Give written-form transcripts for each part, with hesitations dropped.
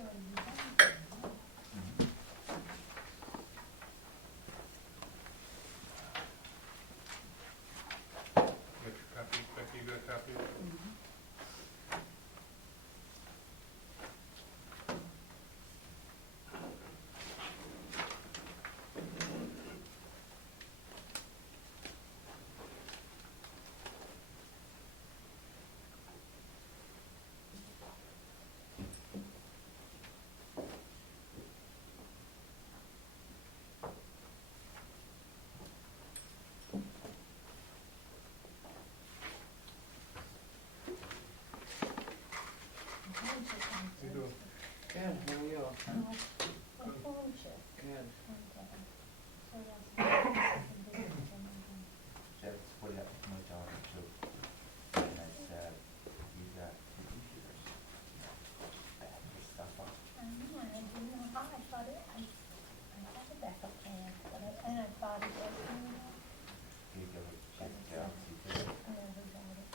Get your copy, Becky, you got a copy? You doing? Good, how are you? Good. That's what happened to my daughter too. And I said, you got the computers. Back your stuff up. I know, I didn't know how, I thought it, I had a backup plan, but I thought it was, You go check it out, see if it's. I never got it.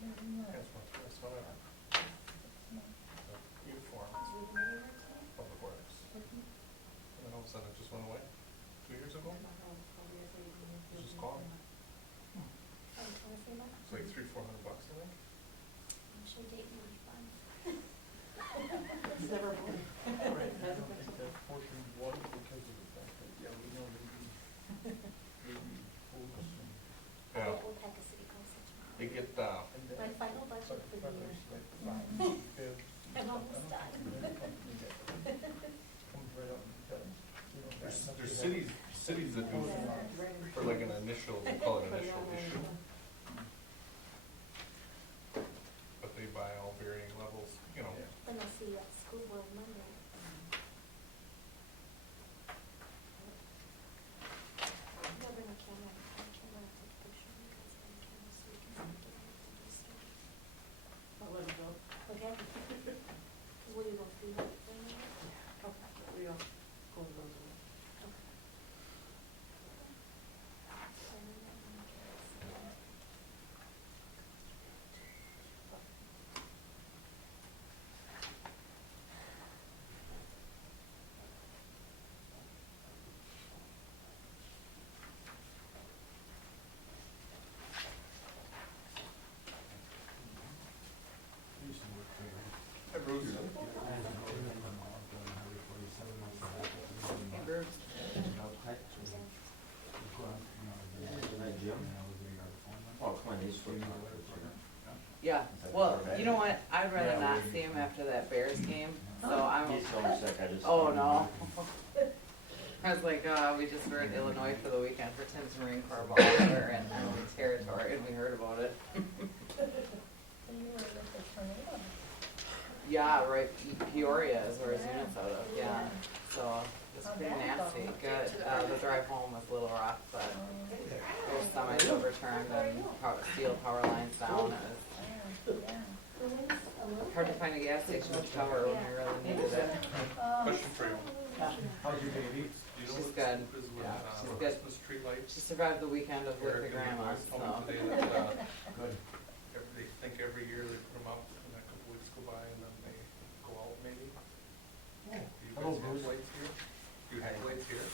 So that, That's one of the uniforms, public works. And then all of a sudden it just went away, 2 years ago, it's just gone. It's like $300-400, I think. It's never been. Right. Never been. That portion was because of the fact that, yeah, we know they pulled us and. Yeah, We'll pack a city council tomorrow. they get, and then- My final budget for the but year. there's like five bibs. I'm almost done. And then it comes together. Comes right up and tells, you know, there's that's cities that do, for like an initial, they call it initial issue, but they buy all varying levels, you know. Yeah. Then I'll see you at school board Monday. I'll bring a camera. I can't take a picture because I can't see it. I'll let it go. Okay? Because what do you go through that thing? We don't go to those. Hi Bruce. Hey, Bruce. Hi, Jim. Oh, come on, he's for Yeah, well, you know what, I'd rather not see him after that Bears game, so I'm, He's so sick, I just. oh no. I was like, we just were in Illinois for the weekend for Tim's Marine Corps ball, we're in enemy territory, and we heard about it. so you were with the tornado. Yeah, right, Peoria is where his unit's out of, yeah, so it's How'd pretty that go? nasty, good, the drive home was a little rough, but there's semis overturned and steel power lines down, and it's hard to find a gas station with power when you really needed it. Question for you. How's your baby? Do you know She's what good. is with, Yeah, she's good. Christmas tree lights? She survived the weekend of with her grandma, Told me so. today that, Good. they think every year they put them out, and then a couple weeks go by, and then they go out maybe. Do you Hello, guys have Bruce. lights here? Do you have lights here?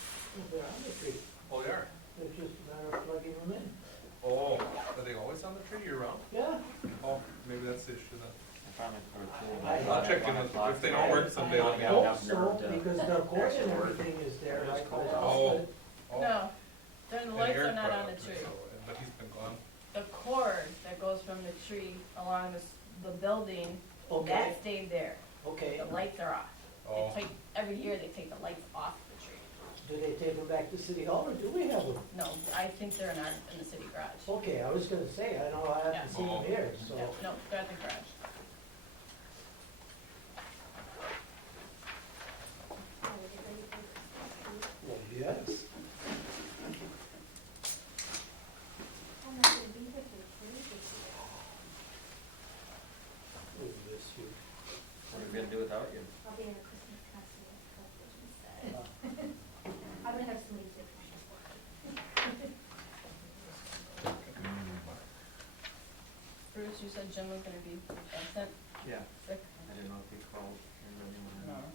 They're on the tree. Oh, they are? It's just a matter of plugging them in. Oh, are they always on the tree year round? Yeah. Oh, maybe that's the issue then. I'll I'll check in, if they don't work someday, let me I know. hope so, because the cord and everything is there. Like, Oh. Oh. No, the And lights Eric are not brought on it the up, tree. so, but he's been gone. The cord that goes from the tree along the building, Okay, that stayed there. okay. The lights are off. Oh. They take, every year they take the lights off the tree. Do they take them back to City Hall or do we have them? No, I think they're in the city garage. Okay, I was gonna say, I know I Yeah. haven't seen them here, so. Yeah, no, they're at the garage. Well, yes. I'm not gonna be here for the parade this year. We miss you. What are we gonna do without you? I'll be in a Christmas costume, like what you said. I'm gonna have somebody take pictures for me. 21st, you said Jim was gonna be absent, Yeah. sick? I didn't know if he called anyone or No. not.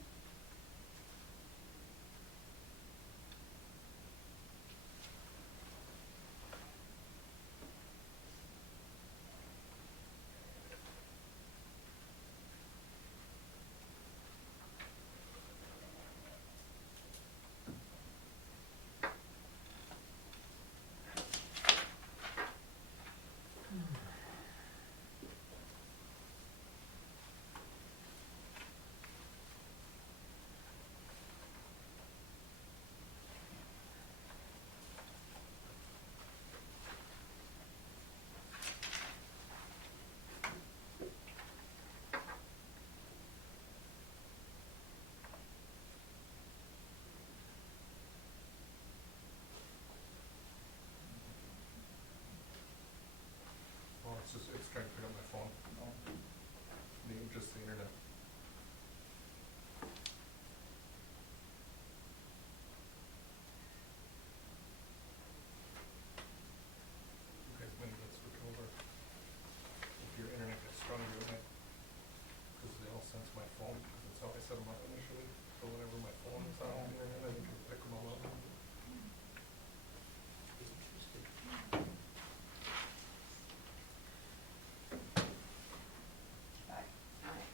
Well, it's trying to pick up my phone. Just the internet. You guys might get switch over. If your internet gets stronger, it might, because they all sense my phone, because that's how I set them up initially. So whenever my phone is on the internet, I think it'll pick them all up. Interesting. Aye. Aye.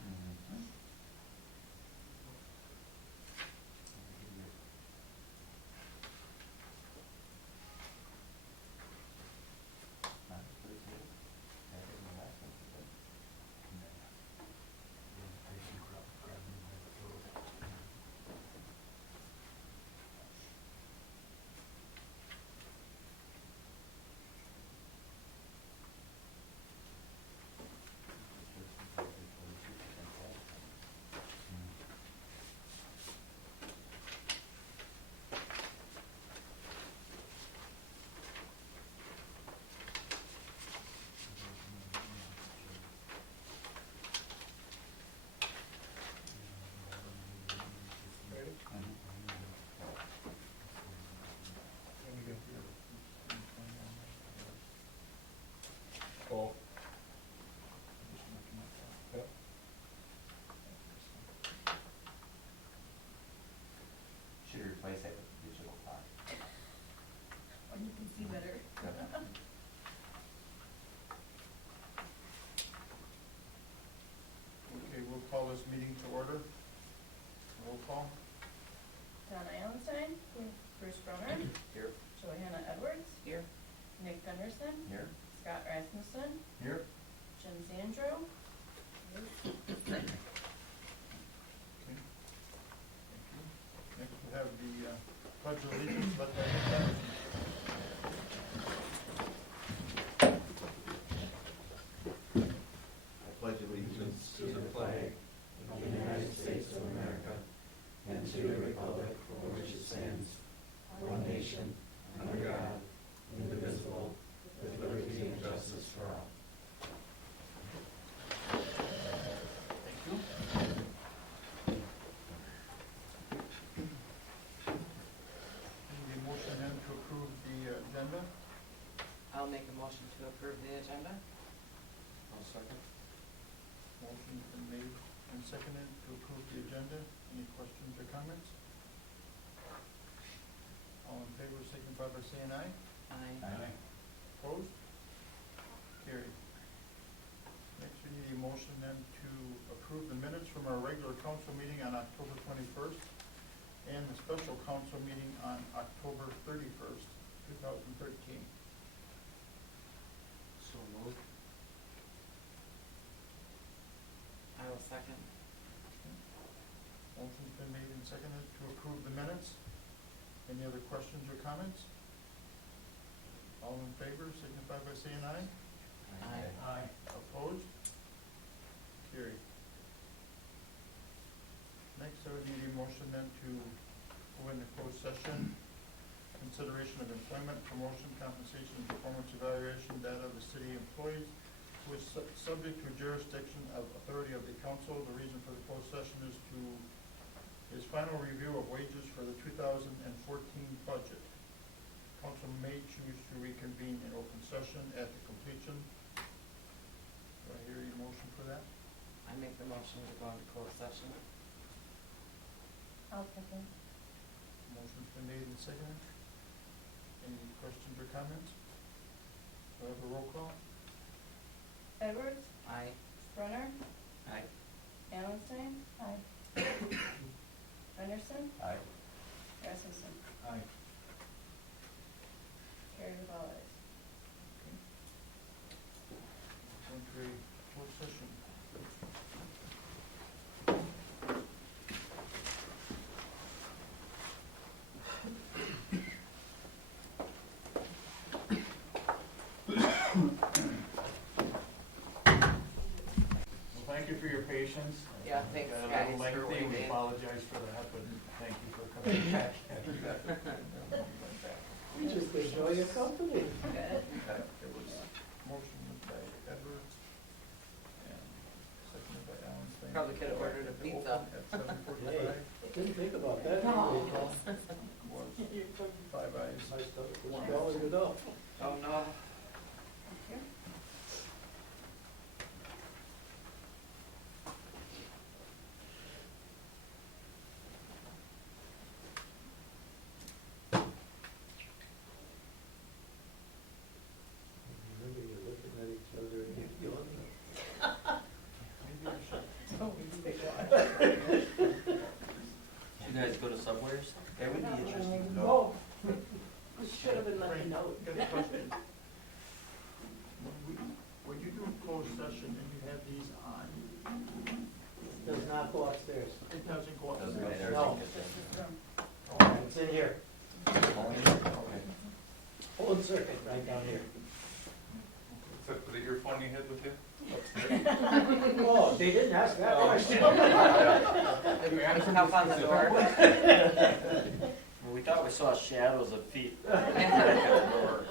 Mhm. Not pretty good. I didn't know that one, but- Ready? Mhm. And again. Oh, yeah. Should replace it with digital clock. When you can see better. Okay, we'll call this meeting to order. Roll call. Donna Allenstein, Bruce Brunner, Here. Johanna Edwards, Here. Nick Gunderson, Here. Scott Rasmussen, Here. Jim Zandro. Okay. Thank you. Next we have the pledge of allegiance, let that get done. I pledge allegiance to the flag of the United States of America and to the republic for which it stands, one nation, under God, indivisible, with liberty and justice for all. Thank you. Need a motion then to approve the agenda. I'll make a motion to approve the agenda. I'll second. Motion's been made and seconded to approve the agenda. Any questions or comments? All in favor, signify by saying aye. Aye. Opposed? Carried. Next, we need a motion then to approve the minutes from our regular council meeting on October 21st and the special council meeting on October 31st, 2013. So moved. I will second. Motion's been made and seconded to approve the minutes. Any other questions or comments? All in favor, signify by saying aye. Aye. Aye. Opposed? Carried. Next, I would need a motion then to go into closed session. Consideration of employment, promotion, compensation, and performance evaluation data of the city employees who is subject to jurisdiction of authority of the council. The reason for the closed session is final review of wages for the 2014 budget. Council may choose to reconvene in open session at the completion. Do I hear a motion for that? I make the motion to go into closed session. I'll second. Motion's been made and seconded. Any questions or comments? Do I have a roll call? Edwards, Aye. Brunner, Aye. Allenstein, Aye. Anderson, Aye. Rasmussen. Aye. Carried with all ayes. Go into a closed session. Well, thank you for your patience. Yeah, thanks, Got a guys, little for lengthy. We waiting. apologize for that, but thank you for coming back. We just enjoy your company. Good. It was motion by Edwards and seconded by Allenstein. Probably could have ordered a To pizza. open At 7:45. Didn't think about that. No. Was 5 ayes. My stomach was going it up. Oh, no. Remember, you're looking at each other and you're yawning. Maybe I should. Did you guys go to Subway or something? That would be interesting to No. know. We should have been letting know. Got a question. When you do a closed session and you have these on, Does not go upstairs. it doesn't go up. Doesn't matter. No. Okay. It's in here. Okay. Old circuit right down here. Except for the earphone you had with you? Oh, they didn't ask that question. Tap on the door. Well, we thought we saw shadows of feet. Back at the door.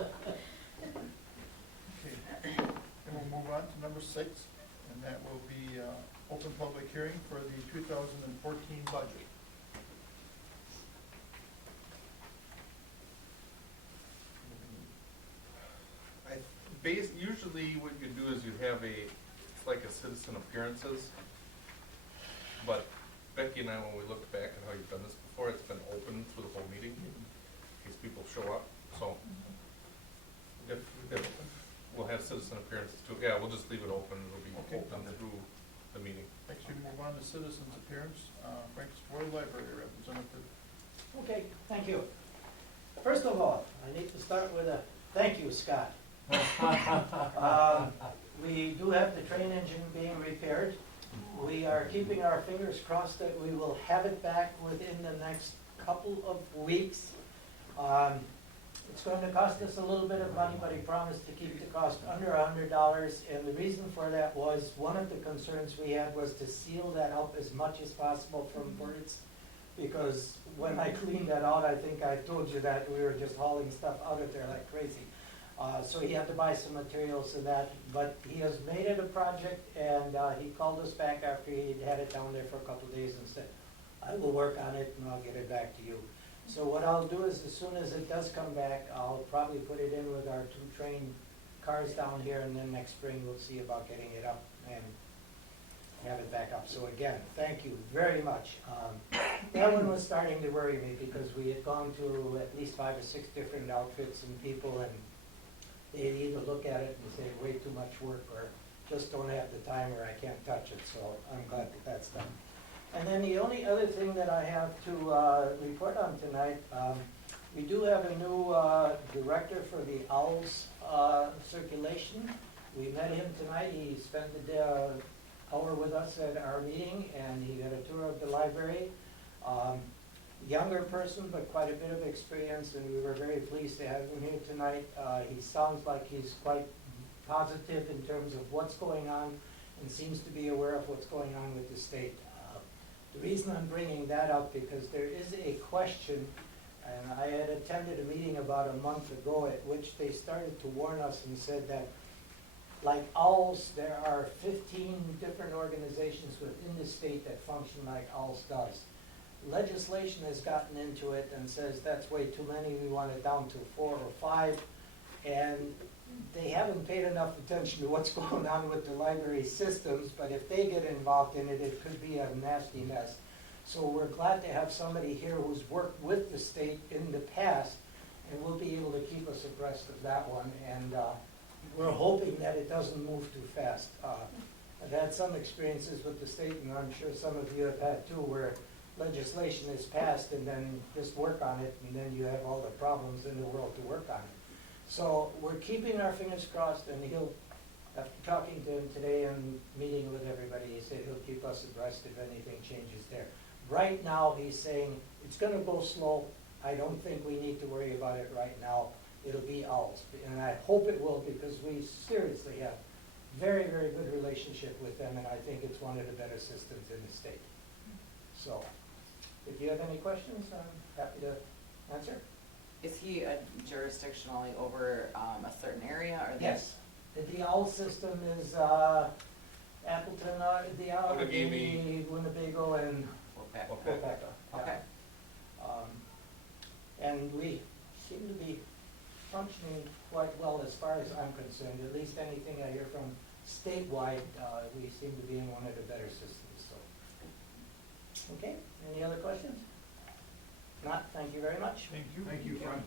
Okay, and we'll move on to number 6, and that will be open public hearing for the 2014 budget. Usually what you do is you have it's like a citizen appearances. But Becky and I, when we looked back at how you've done this before, it's been open through the whole meeting, in case people show up, so. If we'll have citizen appearances too, yeah, we'll just leave it open, it'll be Okay. open through the meeting. Next, we move on to citizens' appearance. Frank Spoy, Library Representative. Okay, thank you. First of all, I need to start with a thank you, Scott. We do have the train engine being repaired. We are keeping our fingers crossed that we will have it back within the next couple of weeks. It's going to cost us a little bit of money, but he promised to keep the cost under $100. And the reason for that was, one of the concerns we had was to seal that up as much as possible from birds. Because when I cleaned that out, I think I told you that we were just hauling stuff out of there like crazy. So he had to buy some materials and that, but he has made it a project, and he called us back after he'd had it down there for a couple of days and said, I will work on it and I'll get it back to you. So what I'll do is, as soon as it does come back, I'll probably put it in with our 2 train cars down here, and then next spring we'll see about getting it up and have it back up. So again, thank you very much. That one was starting to worry me, because we had gone to at least 5 or 6 different outfits and people, and they'd either look at it and say, way too much work, or just don't have the time, or I can't touch it. So I'm glad that that's done. And then the only other thing that I have to report on tonight, we do have a new director for the Owls circulation. We met him tonight. He spent the hour with us at our meeting, and he got a tour of the library. Younger person, but quite a bit of experience, and we were very pleased to have him here tonight. He sounds like he's quite positive in terms of what's going on and seems to be aware of what's going on with the state. The reason I'm bringing that up because there is a question, and I had attended a meeting about a month ago at which they started to warn us and said that like owls, there are 15 different organizations within the state that function like owls does. Legislation has gotten into it and says that's way too many, we want it down to 4 or 5, and they haven't paid enough attention to what's going on with the library systems, but if they get involved in it, it could be a nasty mess. So we're glad to have somebody here who's worked with the state in the past, and will be able to keep us abreast of that one, and we're hoping that it doesn't move too fast. I've had some experiences with the state, and I'm sure some of you have had too, where legislation is passed and then just work on it, and then you have all the problems in the world to work on it. So we're keeping our fingers crossed, and he'll, after talking to him today and meeting with everybody, he said he'll keep us abreast if anything changes there. Right now, he's saying it's gonna go slow. I don't think we need to worry about it right now. It'll be owls, and I hope it will, because we seriously have very, very good relationship with them, and I think it's one of the better systems in the state. So, if you have any questions, I'm happy to answer. Is he jurisdictionally over a certain area, or? Yes, the owl system is Appleton, the owl, Outagamie. Winnebago, and Weyauwega? Weyauwega. Yeah. Okay. And we seem to be functioning quite well as far as I'm concerned. At least anything I hear from statewide, we seem to be in one of the better systems. So, okay. Any other questions? Not. Thank you very much. Thank you. Thank you, Frank.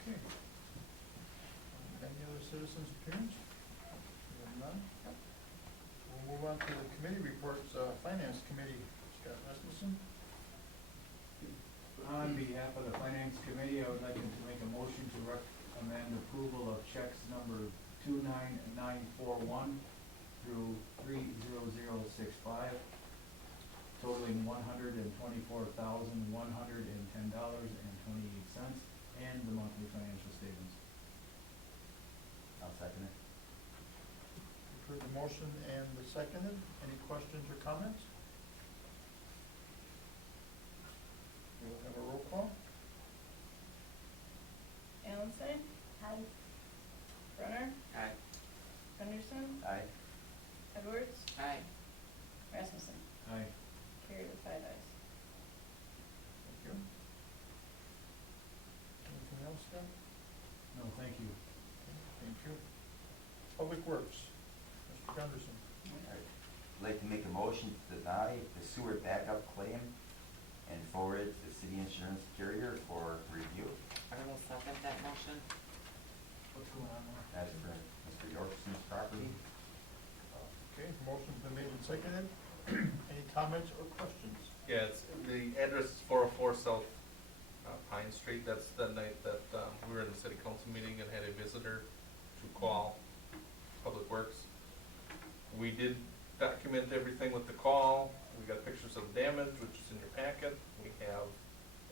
Okay. Any other citizens' appearance? We have none. We'll move on to the committee reports. Finance Committee, Scott Rasmussen. On behalf of the Finance Committee, I would like to make a motion to recommend approval of checks number 29941 through 30065, totaling $124,110.28, and the monthly financial statements. I'll second it. You've heard the motion and the seconded. Any questions or comments? We will have a roll call. Allenstein, Aye. Brunner, Aye. Henderson, Aye. Edwards, Aye. Rasmussen. Aye. Carried with 5 ayes. Thank you. Anything else, Scott? No, thank you. Thank you. Public Works, Mr. Gunderson. I'd like to make a motion to deny the sewer backup claim and forward it to the city insurance carrier for review. I will second that motion. What's going on there? As for Mr. Yorkson's property. Okay, motion's been made and seconded. Any comments or questions? Yeah, it's, the address is 404 South Pine Street. That's the night that we were in the city council meeting and had a visitor to call Public Works. We did document everything with the call. We got pictures of damage, which is in your packet. We have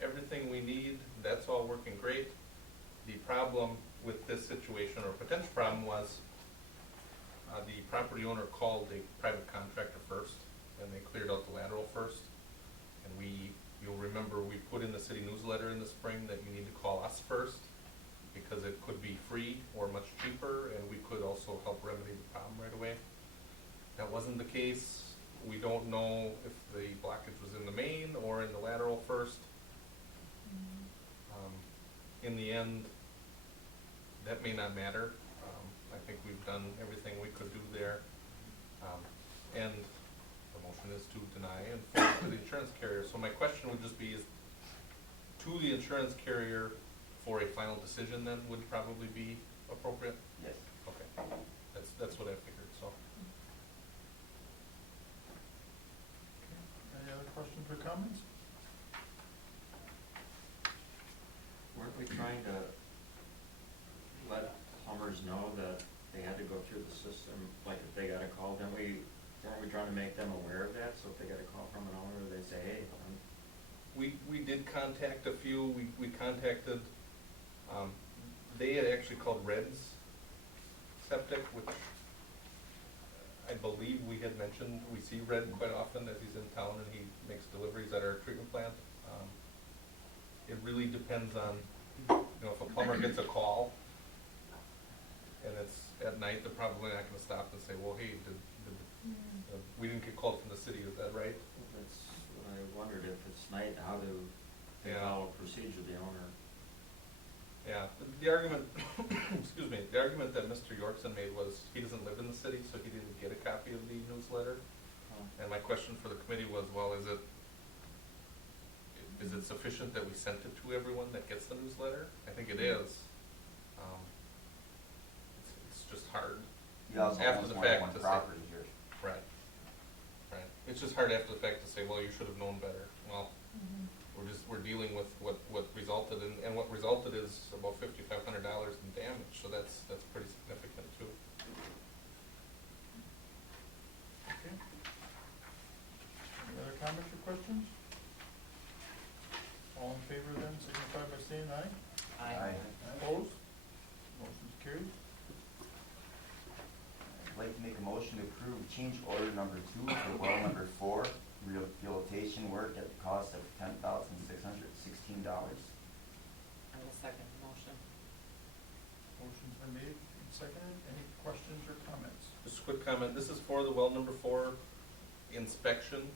everything we need. That's all working great. The problem with this situation, or potential problem, was the property owner called a private contractor first, and they cleared out the lateral first. And you'll remember, we put in the city newsletter in the spring that you need to call us first, because it could be free or much cheaper, and we could also help remedy the problem right away. That wasn't the case. We don't know if the blockage was in the main or in the lateral first. In the end, that may not matter. I think we've done everything we could do there. And the motion is to deny and forward to the insurance carrier. So my question would just be, is to the insurance carrier for a final decision then would probably be appropriate? Yes. Okay, that's what I figured, so. comments? Weren't we trying to let plumbers know that they had to go through the system, like if they got a call, weren't we trying to make them aware of that, so if they got a call from an owner, they say, hey, We did contact a few, we contacted, they had actually called Red's Septic, which I believe we had mentioned, we see Red quite often as he's in town and he makes deliveries at our treatment plant. It really depends on, if a plumber gets a call and it's at night, they're probably not gonna stop and say, well, hey, we didn't get called from the city, is that right? that's, I wondered if it's night, how do they follow procedure, the owner? Yeah, the argument, excuse me, the argument that Mr. Yorkson made was he doesn't live in the city, so he didn't get a copy of the newsletter. And my question for the committee was, well, is it sufficient that we sent it to everyone that gets the newsletter? I think it is. It's just hard. You also After almost the want fact one to say- property here. Right. Right. It's just hard after the fact to say, well, you should have known better. Well, we're dealing with what resulted, and what resulted is about $5,500 in damage, so that's pretty significant too. Okay. Any other comments or questions? All in favor then signify by saying aye. Aye. Opposed? Motion's carried. I'd like to make a motion to approve change order number 2 for well number 4, rehabilitation work at the cost of $10,616. I will second the motion. Motion's been made and seconded. Any questions or comments? Just a quick comment, this is for the well number 4 inspection.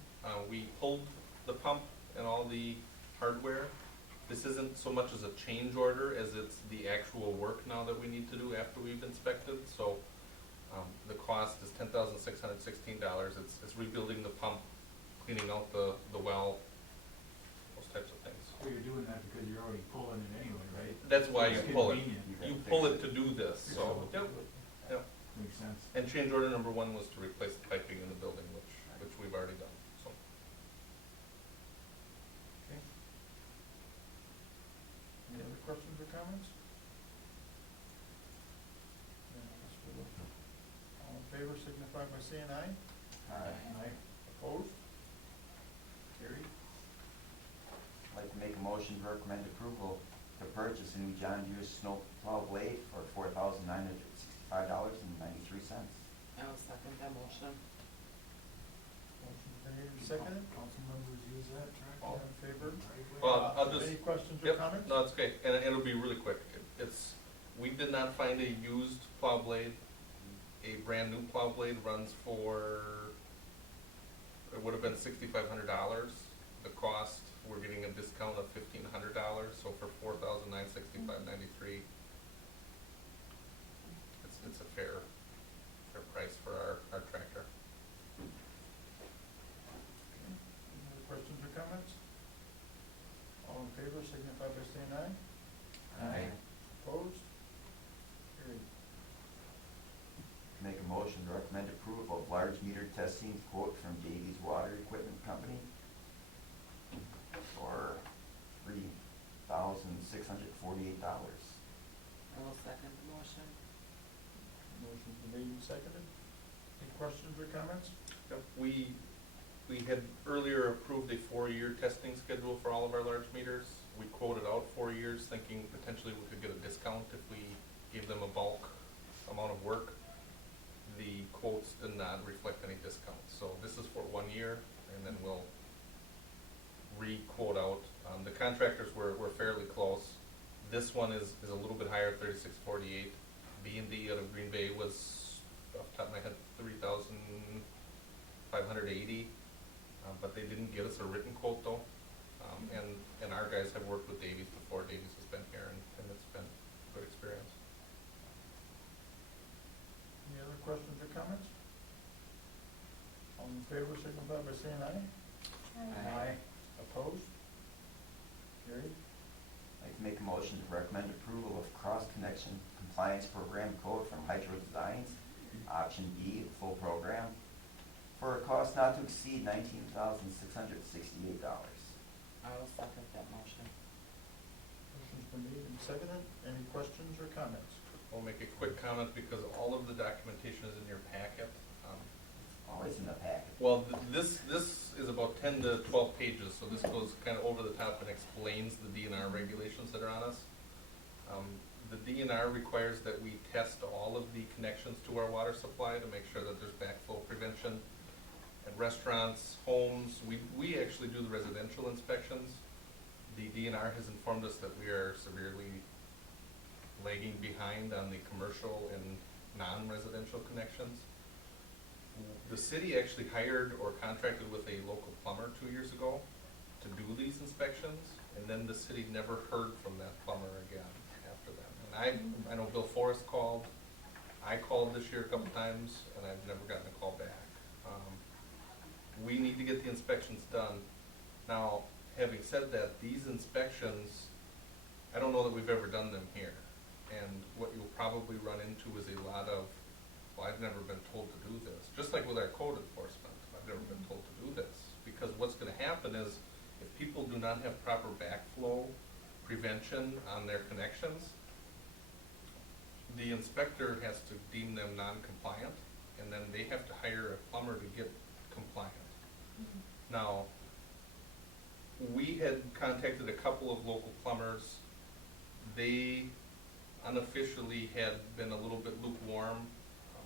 We pulled the pump and all the hardware. This isn't so much as a change order as it's the actual work now that we need to do after we've inspected. So the cost is $10,616. It's rebuilding the pump, cleaning out the well, those types of things. So you're doing that because you're already pulling it anyway, right? That's why you It's pull it. convenient. You pull it to do this, so, Yep. yep. Makes sense. And change order number 1 was to replace the piping in the building, which we've already done, so. Okay. Any other questions or comments? Then I guess we'll look. All in favor signify by saying aye. Aye. Opposed? Carried. I'd like to make a motion to recommend approval to purchase a new John Deere snow plow blade for $4,965.93. I will second that motion. Motion's been made and seconded. Council members use that tractor? All in favor? Well, I'll just. Any questions or Yep, comments? no, it's okay, and it'll be really quick. We did not find a used plow blade. A brand new plow blade runs for, it would have been $6,500. The cost, we're getting a discount of $1,500, so for $4,965.93. It's a fair price for our tractor. Okay. Any other questions or comments? All in favor signify by saying aye. Aye. Opposed? Carried. Make a motion to recommend approval of large meter testing quote from Davies Water Equipment Company for $3,648. I will second the motion. Motion's been made and seconded. Any questions or comments? Yep, we had earlier approved a 4-year testing schedule for all of our large meters. We quoted out 4 years, thinking potentially we could get a discount if we gave them a bulk amount of work. The quotes did not reflect any discounts, so this is for 1 year, and then we'll re-quote out. The contractors were fairly close. This one is a little bit higher, $3,648. B&D out of Green Bay was, off the top of my head, $3,580, but they didn't get us a written quote though. And our guys have worked with Davies before. Davies has been here, and it's been a good experience. Any other questions or comments? All in favor signify by saying aye. Aye. Opposed? Carried. I'd like to make a motion to recommend approval of cross-connection compliance program code from Hydro Designs, option B, full program, for a cost not to exceed $19,668. I will second that motion. Motion's been made and seconded. Any questions or comments? I'll make a quick comment because all of the documentation is in your packet. Always in the packet. Well, this is about 10 to 12 pages, so this goes kind of over the top and explains the DNR regulations that are on us. The DNR requires that we test all of the connections to our water supply to make sure that there's backflow prevention. At restaurants, homes, we actually do the residential inspections. The DNR has informed us that we are severely lagging behind on the commercial and non-residential connections. The city actually hired or contracted with a local plumber 2 years ago to do these inspections, and then the city never heard from that plumber again after that. And I know Bill Forrest called, I called this year a couple times, and I've never gotten a call back. We need to get the inspections done. Now, having said that, these inspections, I don't know that we've ever done them here. And what you'll probably run into is a lot of, well, I've never been told to do this. Just like with our code enforcement, I've never been told to do this. Because what's gonna happen is, if people do not have proper backflow prevention on their connections, the inspector has to deem them non-compliant, and then they have to hire a plumber to get compliant. Now, we had contacted a couple of local plumbers. They unofficially had been a little bit lukewarm.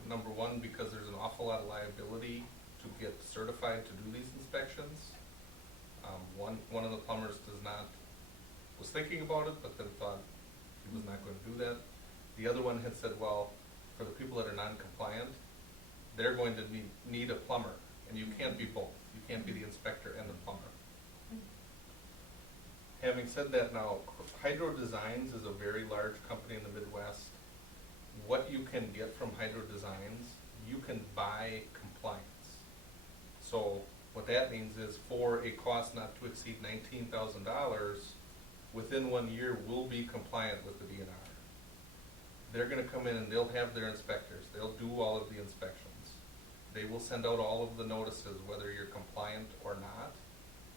Number one, because there's an awful lot of liability to get certified to do these inspections. One of the plumbers was thinking about it, but then thought he was not going to do that. The other one had said, well, for the people that are non-compliant, they're going to need a plumber, and you can't be both. You can't be the inspector and the plumber. Having said that, now, Hydro Designs is a very large company in the Midwest. What you can get from Hydro Designs, you can buy compliance. So what that means is, for a cost not to exceed $19,000, within 1 year, we'll be compliant with the DNR. They're gonna come in and they'll have their inspectors. They'll do all of the inspections. They will send out all of the notices, whether you're compliant or not.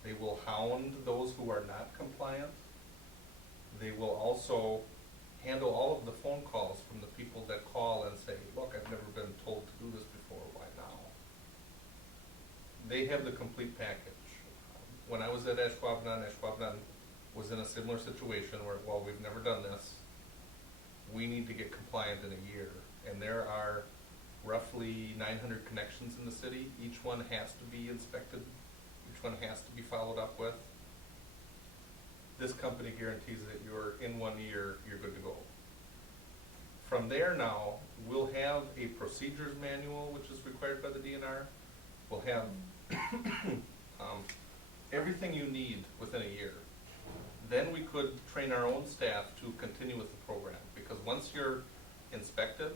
They will hound those who are not compliant. They will also handle all of the phone calls from the people that call and say, look, I've never been told to do this before, why now? They have the complete package. When I was at Ashwaubenon was in a similar situation where, well, we've never done this. We need to get compliant in a year. And there are roughly 900 connections in the city. Each one has to be inspected. Each one has to be followed up with. This company guarantees that in 1 year, you're good to go. From there now, we'll have a procedures manual, which is required by the DNR. We'll have everything you need within a year. Then we could train our own staff to continue with the program, because once you're inspected,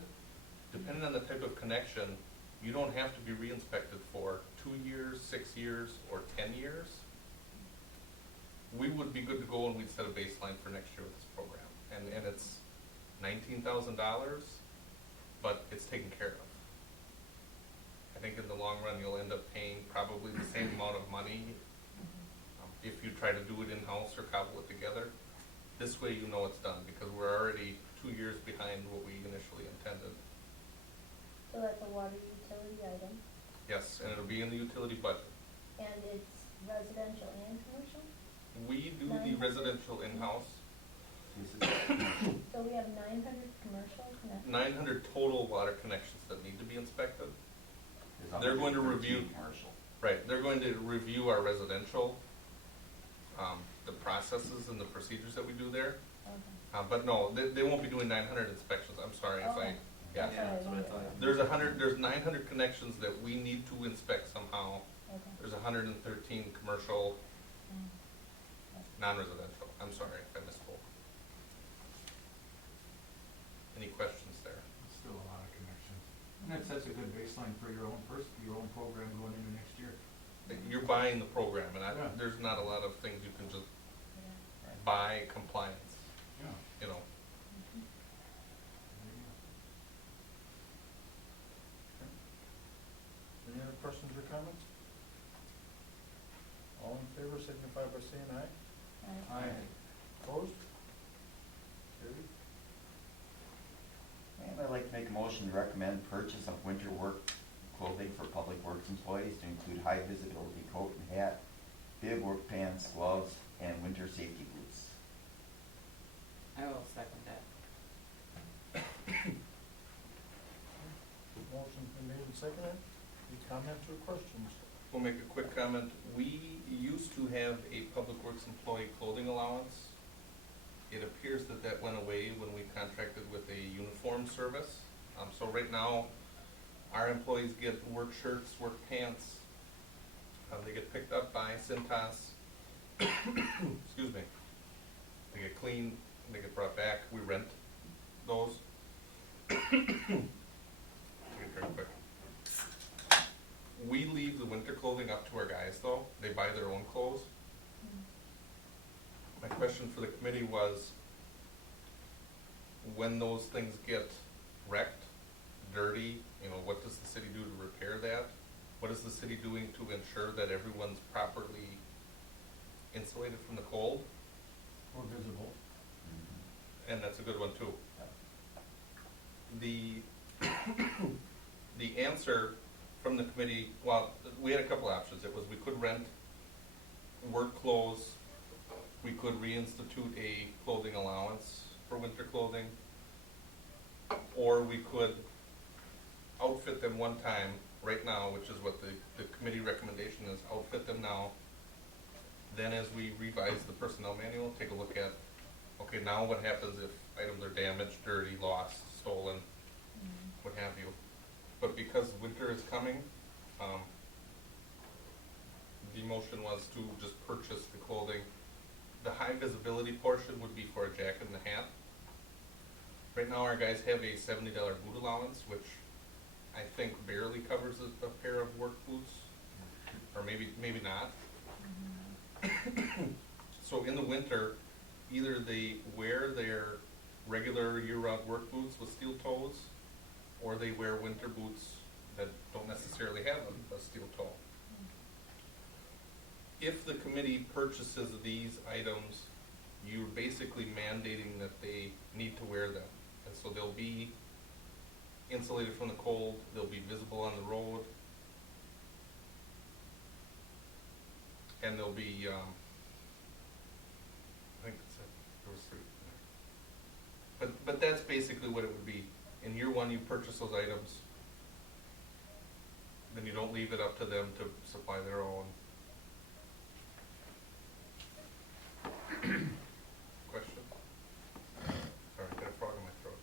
depending on the type of connection, you don't have to be re-inspected for 2 years, 6 years, or 10 years. We would be good to go, and we'd set a baseline for next year with this program. And it's $19,000, but it's taken care of. I think in the long run, you'll end up paying probably the same amount of money if you try to do it in-house or cobble it together. This way you know it's done, because we're already 2 years behind what we initially intended. So that's a water utility item, Yes, and it'll be in the utility budget. and it's residential and commercial? We do the residential in-house, So we have 900 commercial connections? 900 total water connections that need to be inspected. There's They're going to 113 review- commercial. Right, they're going to review our residential, the processes and the procedures that we do there. Okay. But no, they won't be doing 900 inspections, I'm sorry if I, Okay. yeah. That's what I wondered. There's 900 connections that we need to inspect somehow. Okay. There's 113 commercial, non-residential. I'm sorry if I misspoke. Any questions there? It's still a lot of connections. And that sets a good baseline for your own program going into next year. You're buying the program, and Yeah. there's not a lot of things you can just Yeah. buy compliance, Yeah. you know. Mhm. There you go. Any other questions or comments? favor signify by saying aye. Aye. Opposed? Carried. And I'd like to make a motion to recommend purchase of winter work clothing for public works employees to include high visibility coat and hat, bib work pants, gloves, and winter safety boots. I will second that. Motion's been made and seconded. Any comments or questions? We'll make a quick comment. We used to have a Public Works employee clothing allowance. It appears that that went away when we contracted with a uniform service. So right now, our employees get work shirts, work pants. They get picked up by Cintas. Excuse me. They get cleaned, they get brought back. We rent those. Take a drink quick. We leave the winter clothing up to our guys though. They buy their own clothes. My question for the committee was, when those things get wrecked, dirty, what does the city do to repair that? What is the city doing to ensure that everyone's properly insulated from the cold? Or visible. And that's a good one too. The answer from the committee, well, we had a couple options. It was we could rent work clothes, we could reinstitute a clothing allowance for winter clothing, or we could outfit them one time right now, which is what the committee recommendation is, outfit them now. Then as we revise the personnel manual, take a look at, okay, now what happens if items are damaged, dirty, lost, stolen, what have you. But because winter is coming, the motion was to just purchase the clothing. The high visibility portion would be for a jacket and a hat. Right now our guys have a $70 boot allowance, which I think barely covers a pair of work boots, or maybe not. So in the winter, either they wear their regular year-round work boots with steel toes, or they wear winter boots that don't necessarily have a steel toe. If the committee purchases these items, you're basically mandating that they need to wear them. And so they'll be insulated from the cold, they'll be visible on the road, and they'll be, I think there was 3. But that's basically what it would be. In year one, you purchase those items, then you don't leave it up to them to supply their own. Question? Sorry, I got a frog in my throat.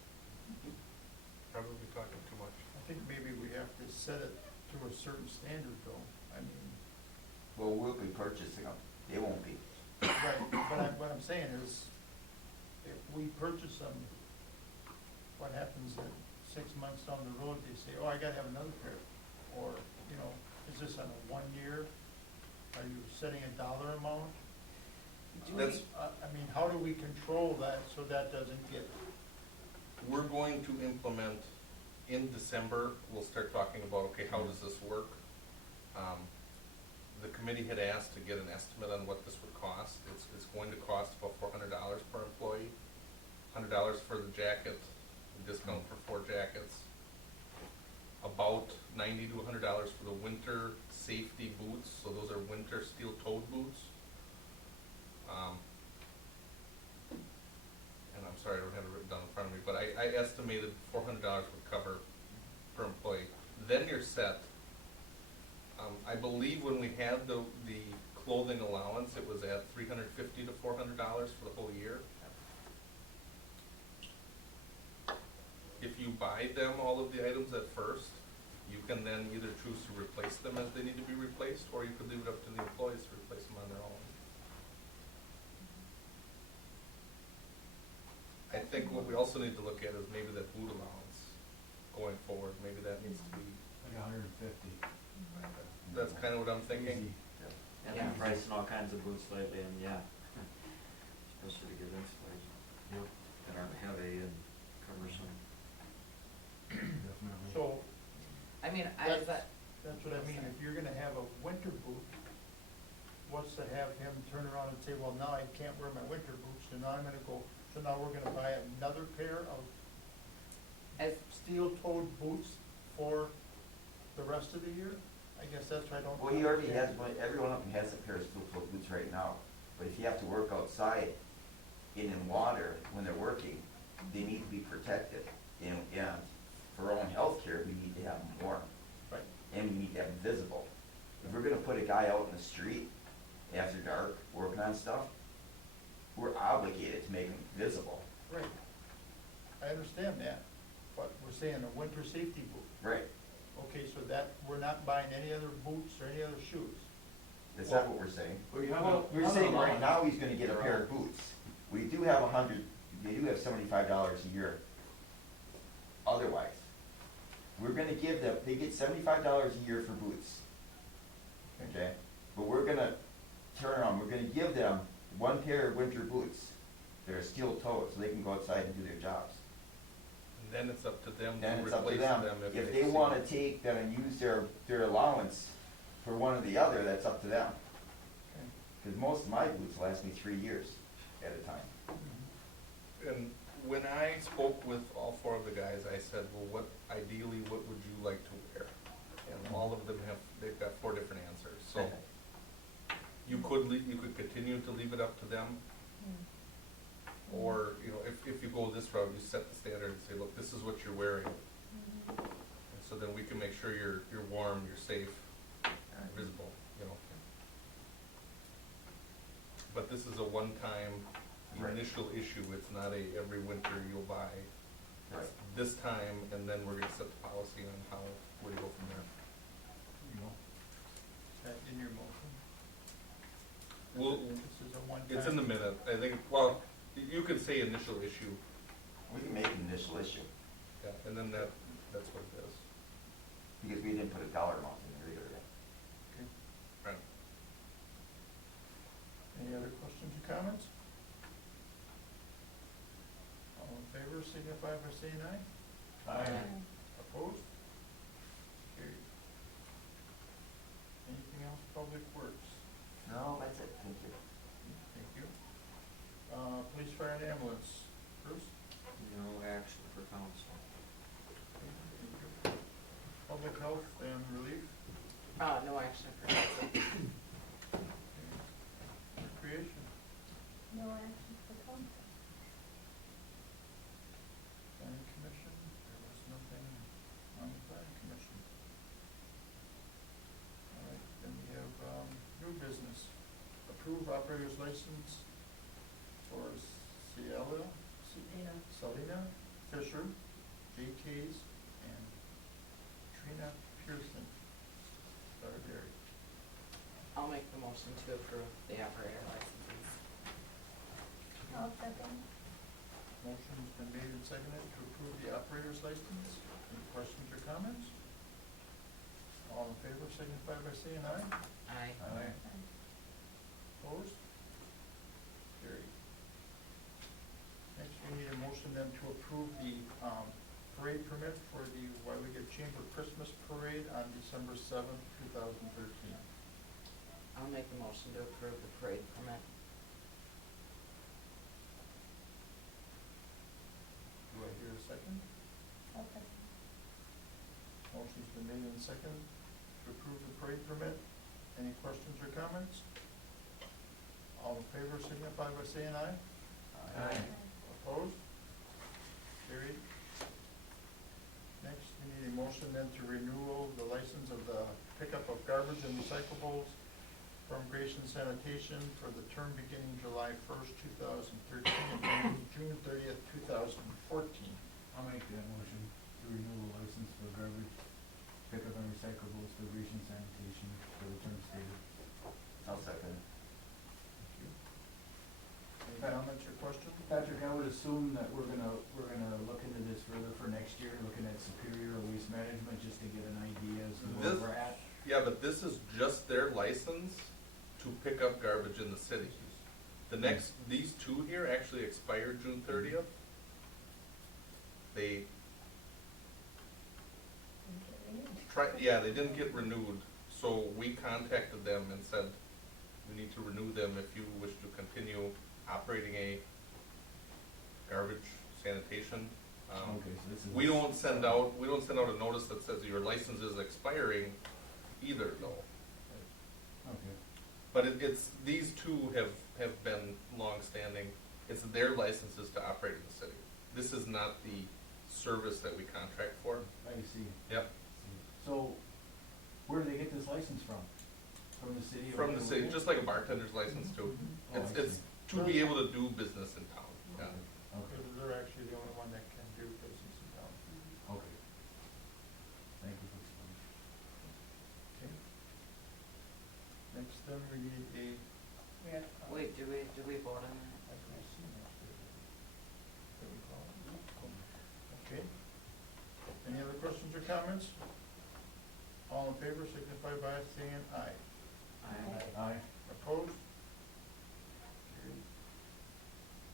Probably talking too much. I think maybe we have to set it to a certain standard though. I mean, Well, we'll be purchasing them. They won't be. right, but what I'm saying is, if we purchase them, what happens then 6 months down the road, they say, oh, I gotta have another pair? Or, is this on a 1 year? Are you setting a dollar amount? That's- I mean, how do we control that so that doesn't get, We're going to implement, in December, we'll start talking about, okay, how does this work? The committee had asked to get an estimate on what this would cost. It's going to cost about $400 per employee, $100 for the jacket, a discount for 4 jackets, about $90 to $100 for the winter safety boots, so those are winter steel-toed boots. And I'm sorry, I don't have it written down in front of me, but I estimated $400 would cover per employee. Then you're set. I believe when we had the clothing allowance, it was at $350 to $400 for the whole year. If you buy them, all of the items at first, you can then either choose to replace them as they need to be replaced, or you could leave it up to the employees to replace them on their own. I think what we also need to look at is maybe that boot allowance going forward. Maybe that needs to be, Like 150. that's kind of what I'm thinking. Easy. And they're pricing all kinds of boots lately, and yeah, especially to get insulated, Yep. that aren't heavy and cumbersome. Definitely. so I mean, that's what I mean, if you're gonna have a winter boot, what's to have him turn around and say, well, now I can't wear my winter boots, and now I'm gonna go, so now we're gonna buy another pair of As, steel-toed boots for the rest of the year? I guess that's what I don't. Well, he already has, every one of them has a pair of steel-toed boots right now. But if you have to work outside in water when they're working, they need to be protected. And for our own healthcare, we need to have them warm. Right. And we need to have them visible. If we're gonna put a guy out in the street after dark, working on stuff, we're obligated to make them visible. Right. I understand that, but we're saying a winter safety boot. Right. Okay, so that, we're not buying any other boots or any other shoes. That's not what we're saying. Well, you have a- We're saying right now he's gonna get a pair of boots. We do have they do have $75 a year otherwise. We're gonna give them, they get $75 a year for boots. Okay? But we're gonna turn around, we're gonna give them one pair of winter boots that are steel-toed so they can go outside and do their jobs. And then it's up to them Then to it's up to replace them. them If they they see wanna it. take them and use their allowance for one or the other, that's up to them. Okay. Cause most of my boots last me 3 years at a time. And when I spoke with all four of the guys, I said, well, ideally, what would you like to wear? And all of them they've got four different answers, so you could continue to leave it up to them. Or, if you go this route, you set the standard and say, look, this is what you're wearing. And so then we can make sure you're warm, you're safe, visible, But this is a one-time Right. initial issue, it's not every winter you'll buy. Right. It's this time, and then we're gonna set the policy on where to go from there. You know, is that in your motion? Well, This is a one-time. it's in the minute, I think, well, you could say initial issue, We can make an initial issue, yeah, and then that's what it is. because we didn't put a dollar amount in there either. Okay. Right. Any other questions or comments? All in favor, signify by saying aye. Aye. Opposed? Carried. Anything else, Public Works? No, that's it, thank you. Thank you. Police, fire, and ambulance. Bruce? No action for council. Thank you. Public health and relief. no action for council. Recreation. No action for council. Planning commission, there was nothing on the planning commission. All right, then we have, new business. Approve operator's license for Selena Fisher, JK's, and Trina Pearson. Starberry. I'll make the motion to approve the operator licenses. I'll second. Motion's been made and seconded to approve the operator's license. Any questions or comments? All in favor signify by saying aye. Aye. Aye. Opposed? Carried. Next, we need a motion then to approve the parade permit for the Weyauwega Chamber Christmas Parade on December 7th, 2013. I'll make the motion to approve the parade permit. Do I hear a second? I'll second. Motion's been made and seconded to approve the parade permit. Any questions or comments? All in favor signify by saying aye. Aye. Opposed? Carried. Next, we need a motion then to renew the license of the pickup of garbage and recyclables from Grayson Sanitation for the term beginning July 1st, 2013 and ending June 30th, 2014. I'll make that motion to renew the license for garbage pickup and recyclables for Grecian Sanitation for the term stated. I'll second it. Thank you. Any comments or questions? Patrick, I would assume that we're gonna look into this further for next year, looking at Superior Waste Management, just to get an idea as to where This- we're at. Yeah, but this is just their license to pick up garbage in the city. These two here actually expire June 30th. They they didn't get renewed, so we contacted them and said, we need to renew them if you wish to continue operating a garbage sanitation. Okay, so this is. We don't send out a notice that says your license is expiring either though. Okay. But it's, these two have been long-standing. It's their licenses to operate in the city. This is not the service that we contract for. I see. Yep. So, where do they get this license from? From the city? or From the city, whatever? just like a bartender's license too. Oh, I It's see. to be able to do business in town, yeah. Okay, They're actually the only one that can do business in town. okay. Thank you for explaining. Okay. Next then, we need a, Wait, do we vote on that? what do we call it? Okay. Any other questions or comments? All in favor signify by saying aye. Aye. Opposed? Carried.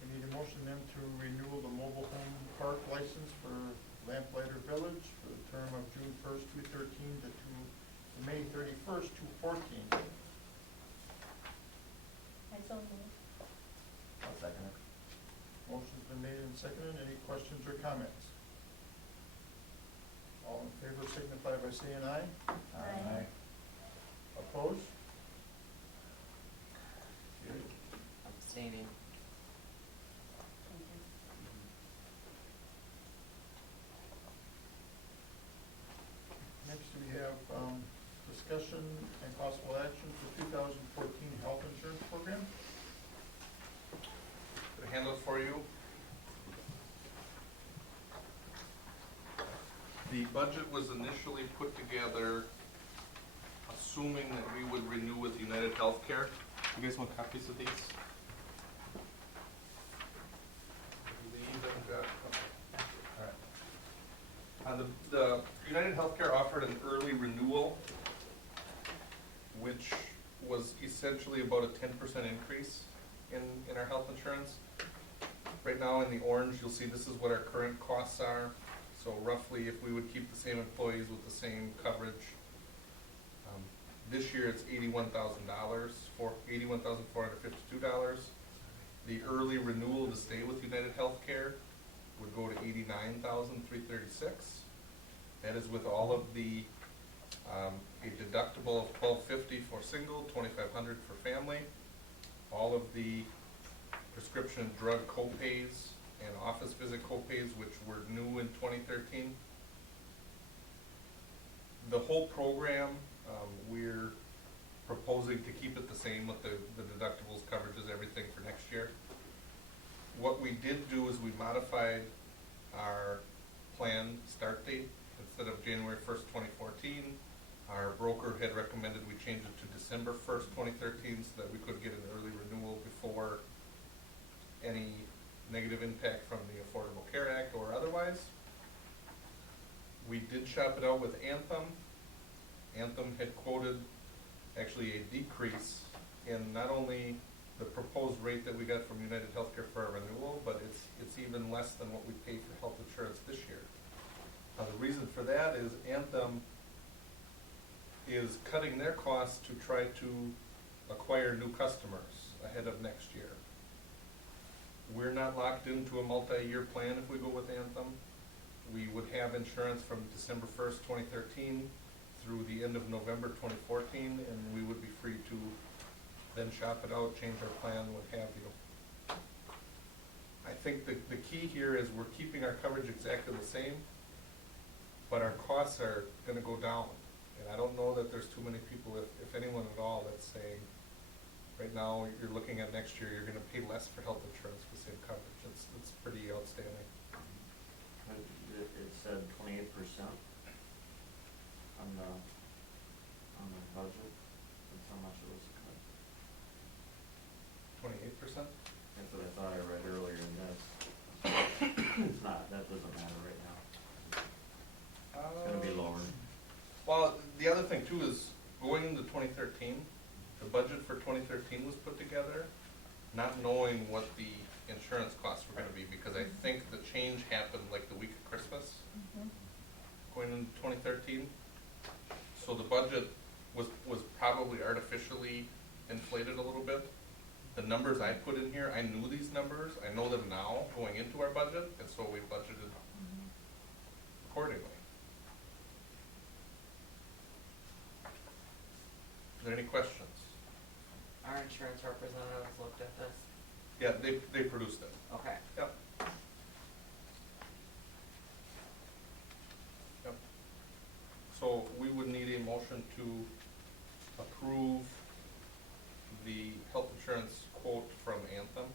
We need a motion then to renew the mobile home park license for Lamplighter Village for the term of June 1st, 2013 to May 31st, 2014. I so moved. I'll second it. Motion's been made and seconded. Any questions or comments? All in favor signify by saying aye. Aye. Opposed? Carried. Abstaining. Next, we have discussion and possible action for 2014 health insurance program. Got a handout for you. The budget was initially put together assuming that we would renew with United Healthcare. You guys want copies of these? These I've got, okay. All right. The United Healthcare offered an early renewal, which was essentially about a 10% increase in our health insurance. Right now in the orange, you'll see this is what our current costs are. So roughly, if we would keep the same employees with the same coverage, this year it's $81,000 for $81,452. The early renewal to stay with United Healthcare would go to $89,336. That is with all of the a deductible of $1,250 for single, $2,500 for family, all of the prescription drug copays and office visit copays, which were new in 2013. The whole program, we're proposing to keep it the same with the deductibles, coverages, everything for next year. What we did do is we modified our plan start date. Instead of January 1st, 2014, our broker had recommended we change it to December 1st, 2013, so that we could get an early renewal before any negative impact from the Affordable Care Act or otherwise. We did shop it out with Anthem. Anthem had quoted actually a decrease in not only the proposed rate that we got from United Healthcare for our renewal, but it's even less than what we pay for health insurance this year. Now the reason for that is Anthem is cutting their costs to try to acquire new customers ahead of next year. We're not locked into a multi-year plan if we go with Anthem. We would have insurance from December 1st, 2013 through the end of November 2014, and we would be free to then shop it out, change our plan, what have you. I think the key here is we're keeping our coverage exactly the same, but our costs are going to go down. And I don't know that there's too many people, if anyone at all, that's saying, right now you're looking at next year, you're going to pay less for health insurance for the same coverage. It's pretty outstanding. It said 28% on the budget. That's how much it was cut. 28%? That's what I thought I read earlier in this. It's not, that doesn't matter right now. It's gonna be lower. Well, the other thing too is, going into 2013, the budget for 2013 was put together, not knowing what the insurance costs were gonna be, because I think the change happened like the week of Christmas, going into 2013. So the budget was probably artificially inflated a little bit. The numbers I put in here, I knew these numbers, I know them now going into our budget, and so we budgeted accordingly. Are there any questions? Our insurance representatives looked at this. Yeah, they produced it. Okay. Yep. Yep. So we would need a motion to approve the health insurance quote from Anthem.